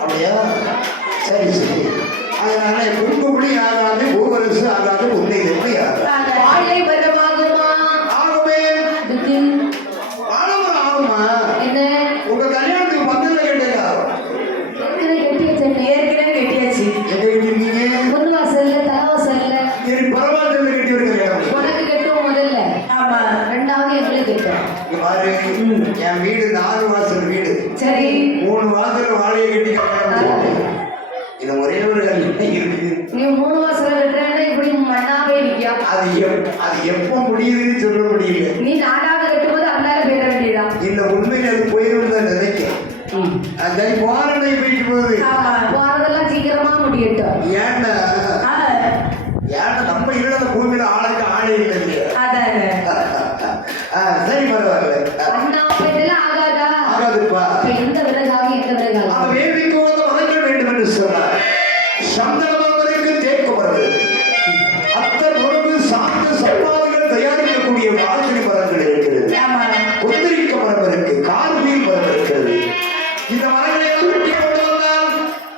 அப்படியா? சரி சரி. அதனால பொங்கு புளி ஆகாது, பூவரசு ஆகாது, உன்னை எப்படி ஆகாது. வாழை பதமாகுமா ஆகுமே. அதுக்கு ஆழமா ஆகுமா? என்ன உங்க கல்யாணத்துக்கு பந்தல்ல கேட்டது ஆகும். ஏற்கனவே கட்டியாச்சு எங்க கட்டிருக்கீங்க? பொண்ணு வாசல்ல தலைவாசல்ல சரி, பரவாயில்ல கட்டி வருங்க. உனக்கு கட்டும் முதல்ல ஆமா ரெண்டாவது எங்களுக்கு கட்டும் இங்க பாரு, என் வீடு 4 வாசல் வீடு. சரி 3 வாசல்ல வாழையை கட்டி கல்யாணம். இது ஒரே ஒரு கல்யாணம் இருக்கு. நீ 3 வாசல்ல கட்டுறேன்னா இப்படி மண்ணாவே இருக்கியா அது எப்ப முடியுதுன்னு சொல்ல முடியல. நீ 4வது கட்டும்போது அந்தால போயிட வேண்டியதான் இந்த உண்மையில அது போயிடும் தான் நினைக்கிறேன். சரி, போறதை போயிட்டு போகுது. ஆமா போறதெல்லாம் சீக்கிரமா முடியட்டும் ஏன்னா நம்ம இல்ல பூமியில ஆளுக்கு ஆளே இல்லை இல்லையா? அதானே சரி, பரவாயில்ல. அண்ணா இதெல்லாம் ஆகாதா ஆகாதுப்பா. இப்ப எந்த விறகாக எந்த விறகாக அந்த வேள்விக்கு வந்து வதங்க வேண்டும் என்று சொன்னார். சந்தனமரருக்கு தேக்கு மரம், அத்தர் முருகு சார்ந்த சம்பாதிகள் தயாரிக்கக்கூடிய வாழ்க்கை மரங்கள் இருக்கிறது. கொந்தரிக்க மரம் இருக்கு, கார்வீல் மரம் இருக்கிறது. இந்த மரங்களை எல்லாம் வெட்டி கொண்டு வந்தால்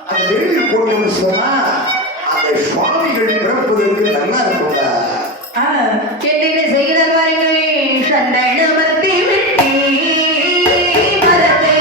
அந்த வேள்வியில் போடணும்னு சொன்னா அந்த சுவாமிகள் பிறப்பதற்கு நல்லா இருக்கும்டா. கேட்டீங்க செய்கிற பாருங்க சந்தனமத்தி வெட்டி மரத்தை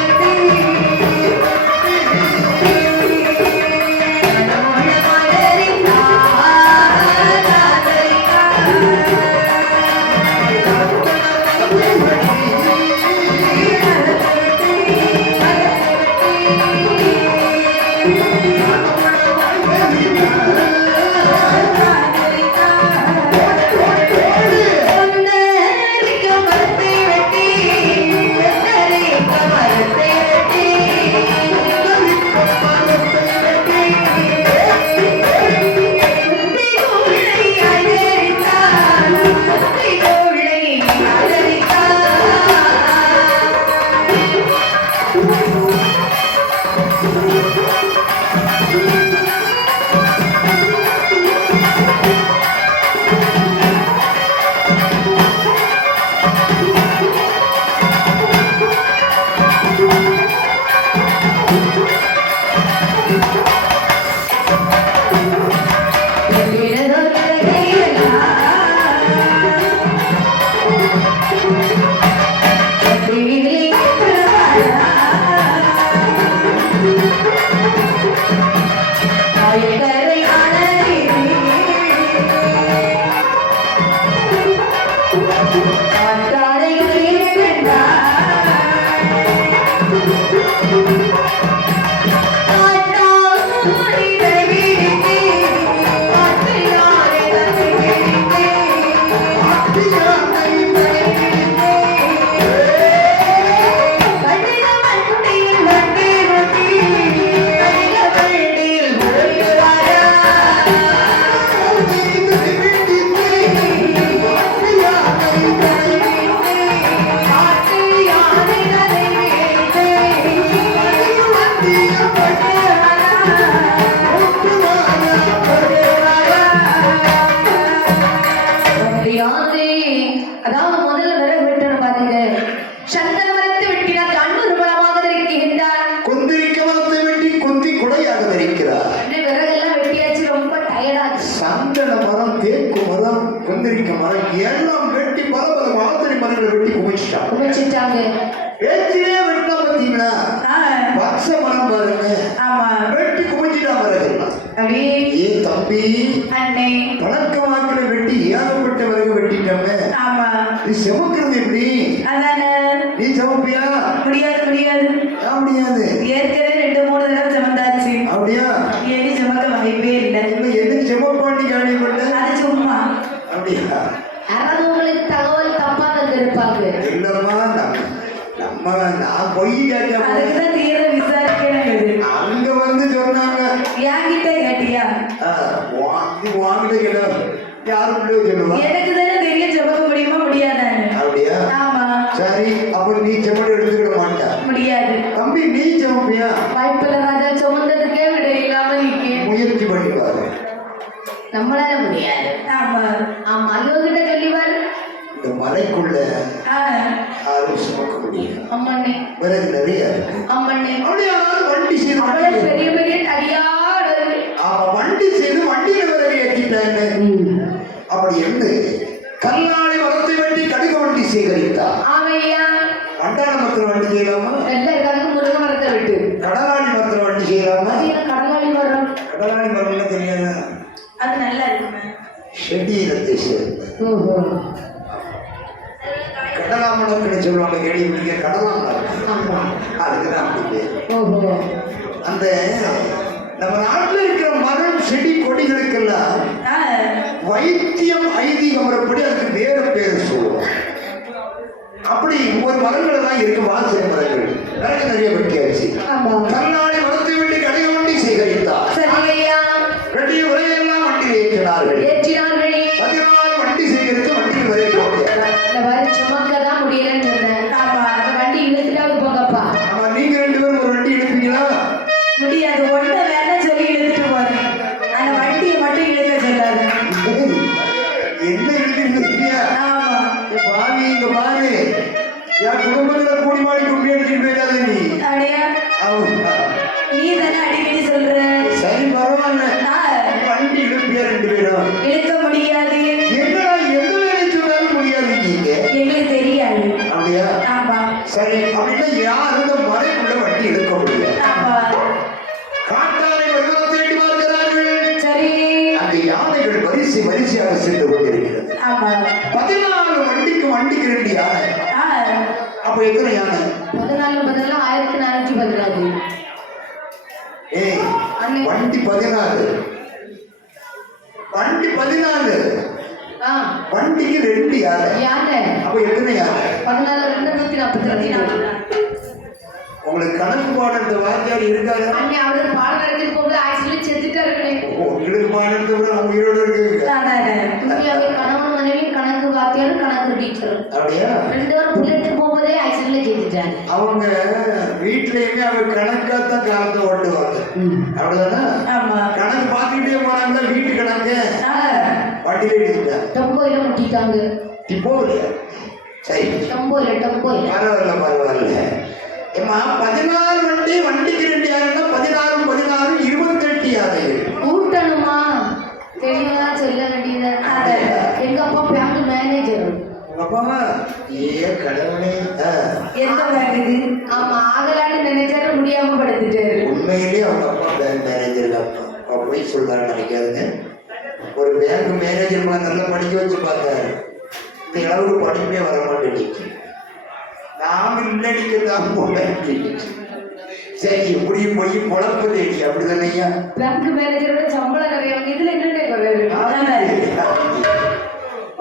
அதாவது முதல்ல விறகு வெட்டணும் பாருங்க. சந்தன மரத்தை வெட்டினால் கண் நிர்மலமாக இருக்கின்றார். கொந்திரிக்க மரத்தை வெட்டி கொந்தி குடையாக இருக்கிறார். விறகெல்லாம் வெட்டியாச்சு, ரொம்ப டயர்டாச்சு. சந்தன மரம், தேக்கு மரம், கொந்திரிக்க மரம் எல்லாம் வெட்டி பல மாதிரி மரங்களை வெட்டி குமிச்சிட்டாங்க. பேச்சிலே வெட்டினா பார்த்தீங்களா? பச்சை மரம் பாருங்க, வெட்டி குமிச்சிட்டா மரம். அடி ஏ தம்பி, அண்ணே பழக்க வாக்கில வெட்டி ஏகப்பட்ட வரைக்கும் வெட்டிட்டோமே. ஆமா நீ செவக்கிறது எப்படி? அதானே நீ செவப்பியா? முடியாது முடியாது ஏன் முடியாது? ஏற்கனவே 2-3 தடவை சமந்தாச்சு அப்படியா? ஏறி சமக்க வாய்ப்பே இல்லை இப்ப எதுக்கு செவப்பாண்டி கேள்விப்பட்ட? அது சும்மா அப்படியா? யாராவது உங்களுக்கு தகவல் தப்பா தந்திருப்பாங்க இல்லம்மா, நான் பொய் கேட்க அதுக்குதான் தீர விசாரிக்கணும் அங்க வந்து சொன்னாங்க. என்கிட்ட கேட்டியா வாங்கிட்ட கேட்ட யாரும் பிள்ளைய சொல்லுவா? எனக்கு தானே தெரியும் செவக்க முடியுமா முடியாதான்னு அப்படியா? ஆமா சரி, அப்புறம் நீ செம்மடி எடுத்துக்கிட மாட்டா? முடியாது தம்பி, நீ செவப்பியா? வாய்ப்பில்லை ராஜா சுமந்ததுக்கே விட இல்லாம இருக்கேன் முயற்சி பண்ணி பாரு. நம்மளால முடியாது ஆமா ஆமா ஐயோகிட்ட சொல்லிவாரு இந்த மலைக்குள்ள யாரும் சுமக்க முடியும். அம்மண்ணே விறகு நிறைய இருக்கு. அம்மண்ணே அப்படியா? வண்டி செய்து அவ்வளவு பெரிய பெரிய தடியாடு வண்டி செய்து வண்டியில விறகு ஏற்றிட்டாங்க. அப்படி இருந்து கல்லாலை மரத்தை வெட்டி கடிக வண்டி சேகரித்தார். ஆமையா வண்டான மரத்துல வண்டி செய்யலாமா? எல்லாருக்காக முருக மரத்தை விட்டு கடலாளி மரத்துல வண்டி செய்யலாமா? கடலாளி மரம் கடலாளி மரம் தெரியாது. அது நல்லா இருக்குமே செடியினத்தை சேர்ந்த ஓஹோ கடலாமணம்னு சொல்லுவாங்க. கேள்வி கடலாமணம். ஆமா அதுக்குதான் அப்படி பேர். ஓஹோ அந்த நம்ம நாட்டில் இருக்கிற மரம் செடி கொடிகளுக்கெல்லாம் வைத்தியம் ஐதீக முறைப்படி அதுக்கு வேறு பேர் சொல்லுவோம். அப்படி ஒவ்வொரு மரங்கள் எல்லாம் இருக்கு. வாசனை மரங்கள் நிறைய வெட்டியாச்சு. கல்லாடி மரத்தை வெட்டி கடிக வண்டி சேகரித்தார். வெட்டிய உரையெல்லாம் வண்டியில் ஏற்றினார்கள். 14 வண்டி சேகரித்து வண்டியில் வரை சுமக்கதான் முடியலன்னு வண்டி இழுத்துட்டாவது போங்கப்பா. ஆமா, நீங்க 2 பேரும் ஒரு வண்டி இழுப்பீங்களா? முடியாது. ஒண்ணு வேணா சொல்லி இழுத்துட்டு போறேன். அந்த வண்டியை மட்டும் இழுக்க சொல்லாது. என்ன இழுத்துருக்கியா? ஆமா பாவி, இங்க பாரு, என் குடும்பத்துல கூடி மாடி கும்பி அடிச்சுட்டு போயிடாத நீ. அப்படியா? நீ தானே அடிக்கடி சொல்ற. சரி, பரவாயில்ல. வண்டி இழுப்பியா 2 பேரும்? இழுக்க முடியாது. என்னடா எந்த வேலை சொன்னாலும் முடியாது நீங்க? எங்களுக்கு தெரியாது. அப்படியா? ஆமா சரி, அப்படின்னா யார் இந்த மலைக்குள்ள வண்டி இழுக்க முடியாது? ஆமா காட்டாரை வருவதை தேடி பார்க்கிறார்கள். சரி அந்த யானைகள் வரிசையாக சென்று கொண்டிருக்கிறது. ஆமா 14 வண்டிக்கு 2 யானை. அப்ப எத்தனை யானை? 14 1416. ஏய், வண்டி 14. வண்டி 14. வண்டிக்கு 2 யானை. அப்ப எத்தனை யானை? 14 உங்களுக்கு கணக்கு பாடத்த வாத்தியார் இருக்காரு. அவரு பாடம் நடத்திட்டு போகுது ஆக்சுவலி செத்துட்டா இருக்கேன். உங்களுக்கு பாடத்தை விட அவங்க உயிரோட இருக்கு. கணவன் மனைவி கணக்கு வாத்தியார் கணக்கு டீச்சர். அப்படியா? 2 பேரும் புல்லெட்டு போகும்போதே ஆக்சிடென்ட்ல செத்துட்டாங்க. அவங்க வீட்லயுமே அவங்க கணக்காத்தான் காலத்தை ஓட்டுவாங்க. அப்படிதானே? கணக்கு பார்த்துக்கிட்டே போறாங்க. வீட்டு கணக்கு வண்டியில எடுத்துட்டாங்க. டம்போயில முட்டிட்டாங்க. டிப்போலியா? சரி, டம்போயில பரவாயில்ல. ஏமா 14 வண்டிக்கு 2 யானைன்னா 16 28 யானைகள். கூட்டணுமா? தெளிவா சொல்ல வேண்டியது. எங்க அப்பா பேங்க் மேனேஜர். அப்பாவா? ஏ கடவுளே. எந்த பேங்க் இது? ஆமா, ஆகலான்னு நினைச்சாரு, முடியாம படுத்துட்டாரு. உண்மையிலேயே அவங்க அப்பா பேங்க் மேனேஜர். அப்பா போய் சொல்றாரு நினைக்காதுங்க. ஒரு பேங்க் மேனேஜர் நல்லா படிக்க வச்சு பார்த்தாரு. இந்த அளவுக்கு படிப்பே வர மாட்டேன். நாம இல்லடிக்கதான் போட்டேன். சரி, எப்படியும் போய் பொழப்பு தேடி. அப்படிதானே? பேங்க் மேனேஜரோட சம்பளம் நிறைய. இதுல என்ன?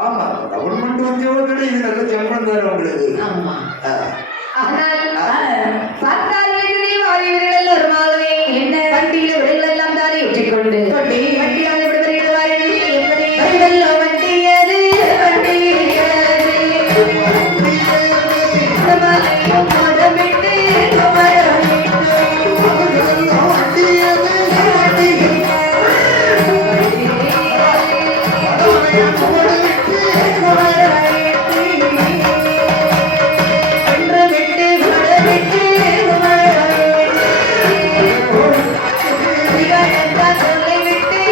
ஆமா, கவர்மெண்ட் உத்தியோகத்துல இது நல்ல சம்பளம் தர உங்களுக்கு. ஆமா. பார்த்தால் வருமானமே என்ன வண்டியில விடுகள் எல்லாம் தானே ஊற்றிக்கொண்டு வண்டியான விடுவர்கள் வண்டியது சொல்லை விட்டு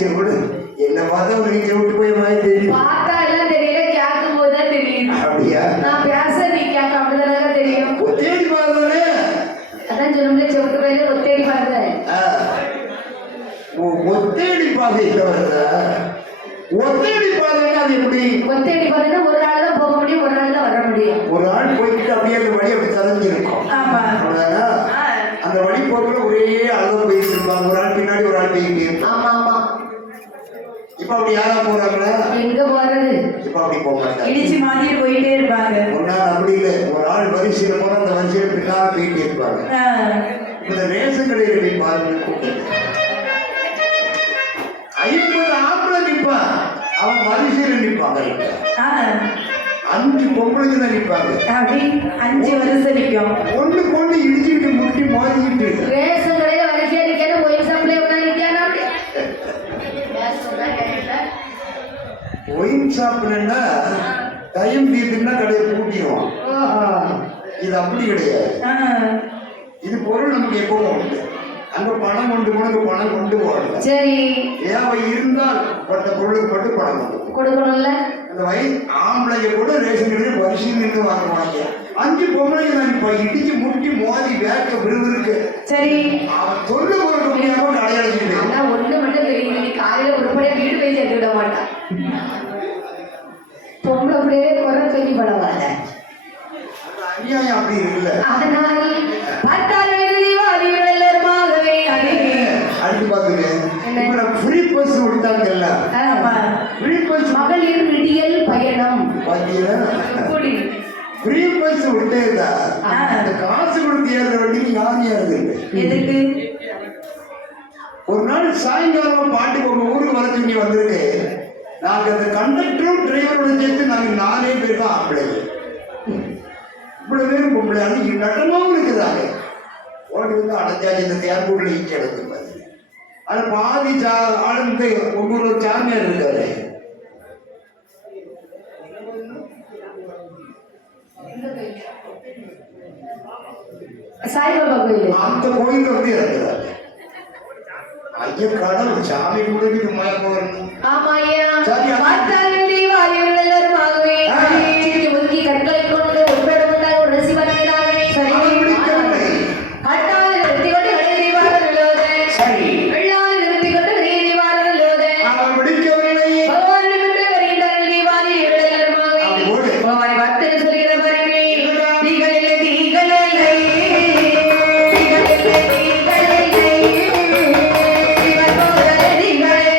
சரி விடு, என்ன பார்த்தா ஒரு வீட்டை விட்டு போய் மாதிரி தெரியும். பார்த்தா எல்லாம் தெரியல, கேட்கும் போதுதான் தெரியும். அப்படியா? நான் பேச நீ கேட்க அப்படிதானே தெரியும். ஒத்தேடி பார்த்தோன்னே அதான் சொல்லுங்களே, செவிட்டு போயில ஒத்தேடி பாருங்க. ஒத்தேடி பாதையில வருதா? ஒத்தேடி பாதைன்னா அது எப்படி? ஒத்தேடி பாருன்னா ஒரு நாள் தான் போக முடியும், ஒரு நாள் தான் வர முடியும். ஒரு ஆள் போய்கிட்டு அப்படியே அந்த வழி அப்படி தெரிஞ்சிருக்கும். ஆமா. அவ்வளவுதானா? அந்த வழி போக்குல ஒரே அளவு போயிட்டு இருப்பாங்க. ஒரு ஆள் பின்னாடி ஒரு ஆள் போயிட்டு இருப்பாங்க. ஆமா ஆமா. இப்ப அப்படி யாரா போறாங்களா? எங்க போறது? இப்ப அப்படி போக மாட்டாங்க. இடிச்சு மாத்திட்டு போயிட்டே இருப்பாங்க. ஒரு நாள் அப்படி இல்லை, ஒரு ஆள் வரிசையில போன அந்த வரிசையில பின்னால போயிட்டே இருப்பாங்க. இந்த ரேஷன் கடையில போய் பாருங்க, கூட்டம் 50 ஆம்பளை நிற்பான், அவன் வரிசையில நிற்பாங்க. 5 பொம்பளைங்க தான் நிற்பாங்க. அப்படி 5 வருஷம் நிற்கும். ஒண்ணு பொண்ணு இடிச்சுக்கிட்டு முட்டி மோதிக்கிட்டு. ரேஷன் கடையில வரிசையா நிற்காது, ஒயின் ஷாப்ல எவ்வளவு நிற்கானா? ஒயின் ஷாப்லன்னா டைம் தீர்த்துன்னா கடையை பூட்டிடுவான். இது அப்படி கிடையாது. இது பொருள் நமக்கு எப்பவும் உண்டு. அங்க பணம் கொண்டு போனது பணம் கொண்டு போகல. சரி, தேவை இருந்தால் பட்ட பொருளுக்கு பட்டு பணம் கொடுக்கணும்ல. அந்த ஆம்பளைங்க கூட ரேஷன் கடையில் வரிசையில் நின்று வாங்குவாங்க. 5 பொம்பளைங்க தான் இப்ப இடிச்சு முட்டி மோதி வேக்க விருதுருக்கு. சரி, அவன் தொண்டு கொடுக்க முடியாம கடையடைச்சிட்டு. ஆனா ஒண்ணு மட்டும் தெரியுது, நீ காலையில உருப்படியா வீடு போய் சேர்த்து விட மாட்டான். பொம்பளை அப்படியே குறை சொல்லி படவாங்க. அநியாயம் அப்படி இருக்குல்ல. ஆனால் பார்த்தால் அறிவுகள் எல்லாருமாகவே அடுத்து பாத்துங்க, இப்ப ஃப்ரீ பஸ் விட்டாங்கல்ல. ஃப்ரீ பஸ் மகளிர் விடியல் பயணம் பாத்தீங்கன்னா ஃப்ரீ பஸ் விட்டேதா அந்த காசு கொடுத்து ஏறுற வண்டிக்கு யாரும் ஏறுது. எதுக்கு? ஒரு நாள் சாயங்காலமா பாட்டுக்கு உங்க ஊருக்கு வர சொல்லி வந்திருக்கு. நாங்க அந்த கண்டக்டரும் டிரைவரோட சேர்த்து நாங்க 4 பேர் தான் ஆம்பளைங்க. இவ்வளவு பேரும் பொம்பளை அன்னைக்கு நடனமும் இருக்குதாங்க. ஓடி வந்து அடைஞ்சாச்சு இந்த தேர்கூர்ல ஈச்சி எடுத்து பாரு. அது பாதி ஆளுந்து ஒவ்வொரு சாமியார் இருக்காரு. சாய்பாபா கோயில், அந்த கோயில வந்து இறங்குறாரு. ஐயா கடவுள் சாமி கூட இது மயக்கம் வரணும். ஆமா ஐயா. பார்த்தால் அறிவுகள் எல்லாருமாகவே ஒதுக்கி கற்களை கொண்டு ஒன்றோடு ஒன்றாக ஒரு ரசி பண்ணுகிறார்கள். சரி, கட்டால் நிறுத்தி கொண்டு கடை தீவாரர்களோடு, சரி வெள்ளால் நிறுத்தி கொண்டு பெரிய தீவாரர்களோடு அவன் பிடிக்கவில்லை. பகவான் வருகின்றார்கள். தீபாவளி எல்லாருமாகவே பகவான் பக்தர் சொல்கிற பாருங்களே, தீகள் இல்லை தீகள் இல்லை தீகள் இல்லை தீகள் இல்லை தீகள் போகிற தீகள் இல்லை.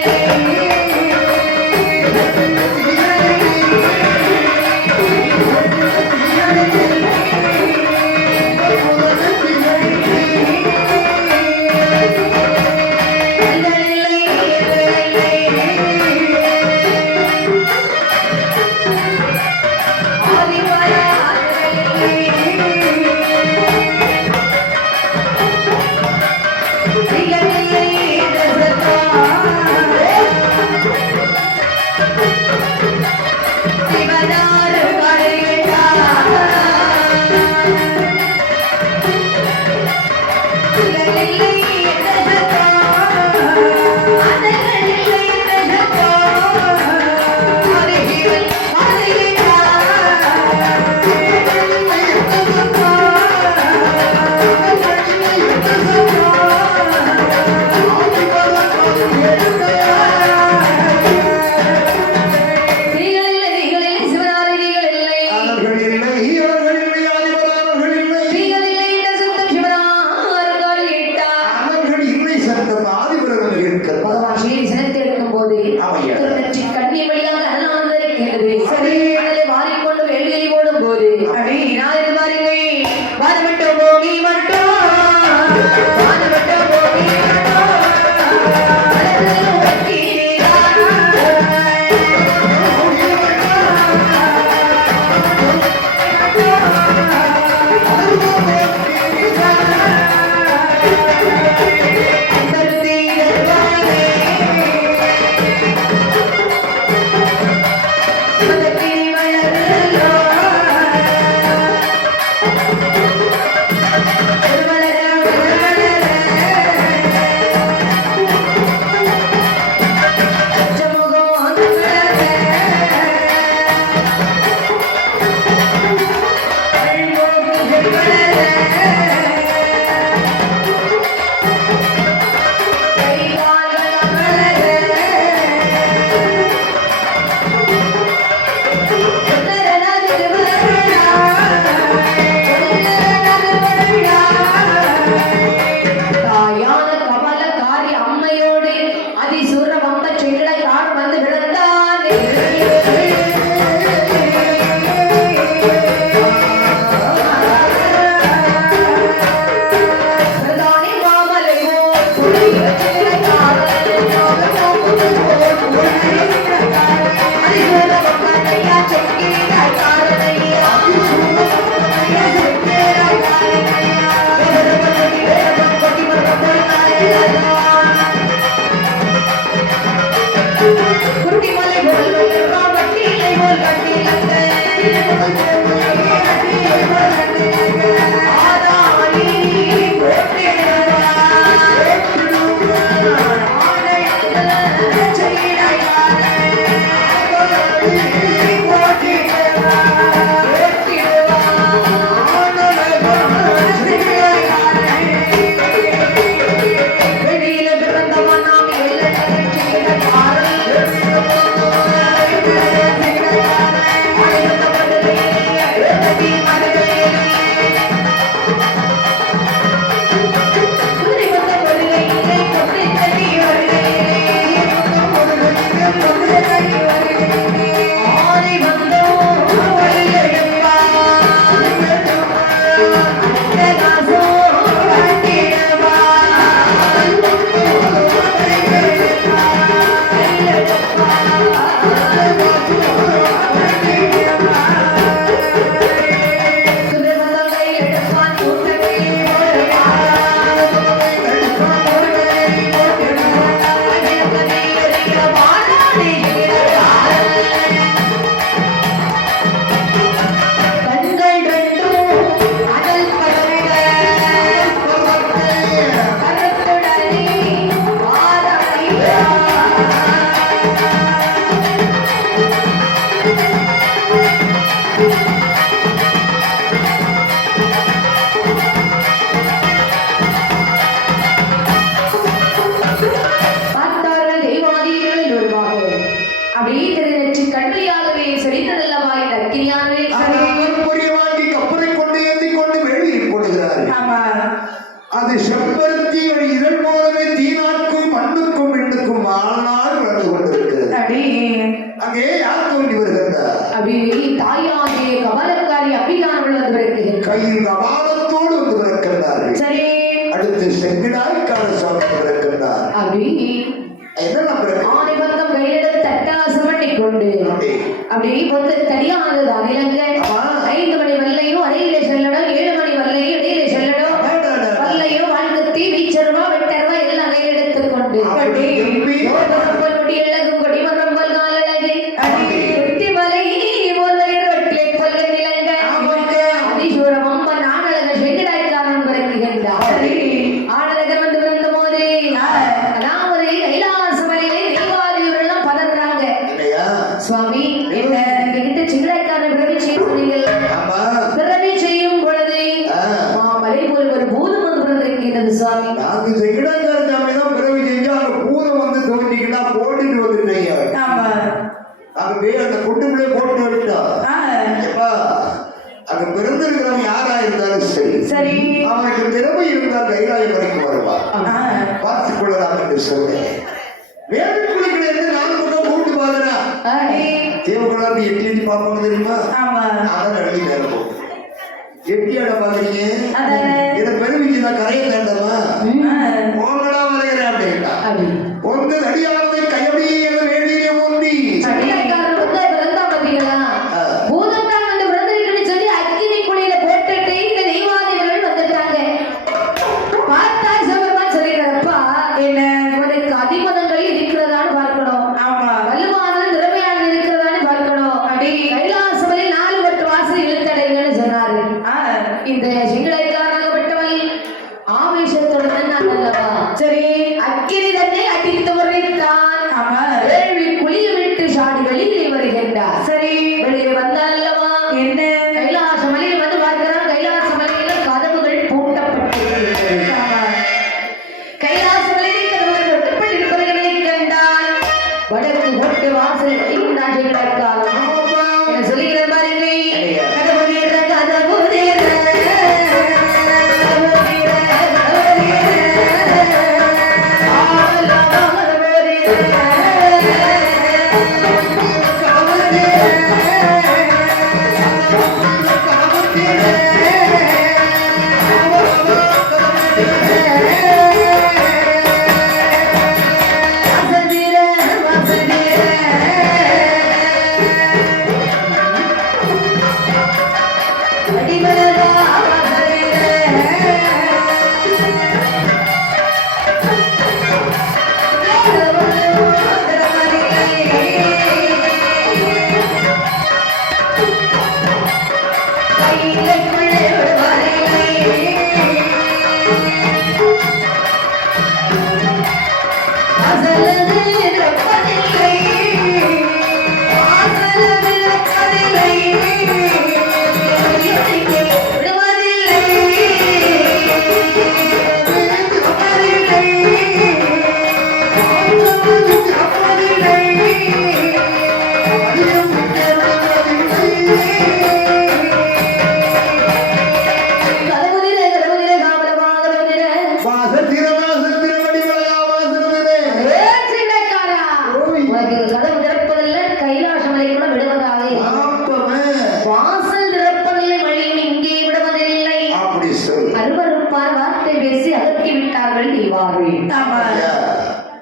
பிறக்கின்றார். அப்படி என்னென்ன பிறகு ஆணை பக்கம் கையிட தட்டாசம் பண்ணி கொண்டு அப்படி பொத்து தனியானது அகிலங்க 5 மணி வல்லையும் அறையிலே செல்லணும், 7 மணி வல்லையும் இடையிலே செல்லணும், வல்லையும் வாழ்க்கத்தி வீச்சருவா வெட்டருவா எல்லாம் கையில் எடுத்துக் கொண்டு போல் முடி இழகும் கொடி மரம் போல் காலழகு வெட்டி மலை போல் வெட்டிலை போல் நிலங்க அதிசூரம் அம்மன் ஆனழக செங்கடாய்க்காரன் பிறக்குகின்றார். ஆனழகர் வந்து பிறந்த போது அதாவது கைலாசமலையிலே தெய்வாதிவரெல்லாம் பதறாங்க. சுவாமி என்கிட்ட சிங்கடாய்க்காரன் பிறவி செய்வீர்கள். பிறவி செய்யும் பொழுது மாமலை போல் ஒரு பூதம் வந்து பிறந்திருக்கிறது சுவாமி. நாங்க செங்கடாய்க்கார சாமி தான் பிறவி செஞ்சு அங்க பூதம் வந்து தோண்டிக்கிட்டா போட்டுட்டு வந்துட்டீங்க. அங்க போய் அந்த குண்டுக்குள்ளே போட்டு விட்டோம். அங்க பிறந்திருக்கிறவன் யாரா இருந்தாலும் சரி அவனுக்கு திறமை இருந்தால் கைலாயம் வரைக்கும் வருவார். பார்த்துக் கொள்ளலாம் என்று சொல்றேன். வேலைக்குள்ளிகளை இருந்து நான் கூட கூட்டு பாக்குறேன். தேவகுலாந்து எட்டி எட்டி பார்ப்பாங்க தெரியுமா? அதான் நடத்தி மேல போகும். எட்டி அட பாக்குறீங்க இதை பெருமிச்சுதான் கரையை தேண்டமா போங்கடா வரைகிறேன் அப்படின்னா ஒன்று அடியானதை கையடியே என வேண்டியே ஒன்றி இந்த செங்கடாய்க்காரனாகப்பட்டவள் ஆவேசத்துடன் அல்லவா சரி அக்கினி தன்னை அடித்து உரைத்தான். வேள்வி குளிய விட்டு சாடி வெளியே வருகின்றார். சரி வெளியே வந்தால் அல்லவா என்ன கைலாச மலையில் வந்து பார்க்கிறார். கைலாச மலையில கதவுகள் பூட்டப்பட்டிருக்கிறது. கைலாச மலையில் கதவுகள் ஒட்டப்பட்டிருப்பவர்களை கண்டால் வடக்கு கொட்டு வாசல் நான் செங்கடாய்க்காரன் சொல்லுகிற பாருங்க. கதவு நேர கதவு நேர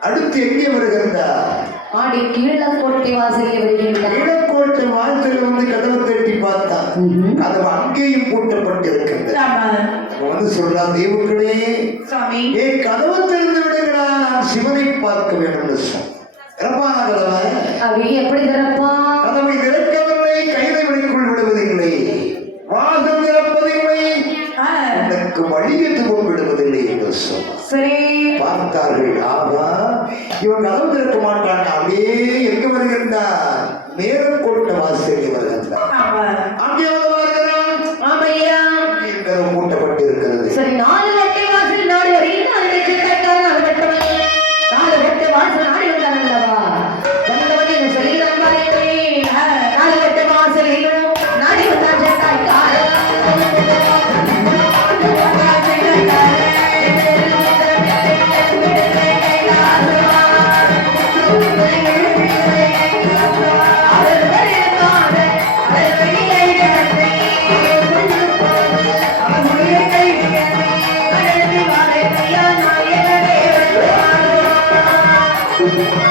அடுத்து எங்கே வருகின்றார்? ஆடி கீழக்கோட்டை வாசலே வருகின்றார். கீழக்கோட்டை வாசலில் வந்து கதவை தட்டி பார்த்தான். கதவு அங்கேயும் பூட்டப்பட்டிருக்கிறது. வந்து சொல்றான், தேவர்களே ஏன் கதவை திறந்து விடுங்களா, நான் சிவனை பார்க்க வேண்டும். திறப்பான கதவை அவை எப்படி திறப்பா? கதவை திறக்கவில்லை, கைதை விடைக்குள் விடுவதில்லை, வாசல் திறப்பதில்லை, எனக்கு வழி எதுவும் விடுவதில்லை என்று சரி பார்த்தார்கள். ஆகா, இவன் கதவு திறக்க மாட்டான். அப்படியே எங்க வருகின்றார்? நேரம் கொண்ட வாசல் வருகின்றார். அங்கே வந்து வருகிறான். ஆமையா கதவு மூட்டப்பட்டிருக்கிறது. சரி 4 வட்டை வாசல் நாடி வரைக்கும் அந்த சித்தக்காரன் அகப்பட்டவன் 4 வட்டை வாசல் நாடி வந்தான் அல்லவா? வந்தவன் என்ன சொல்லிக்கிறான் பாருங்க. 4 வட்டை வாசல் நாடி வந்தான் சித்தக்காரன். அவர் நல்ல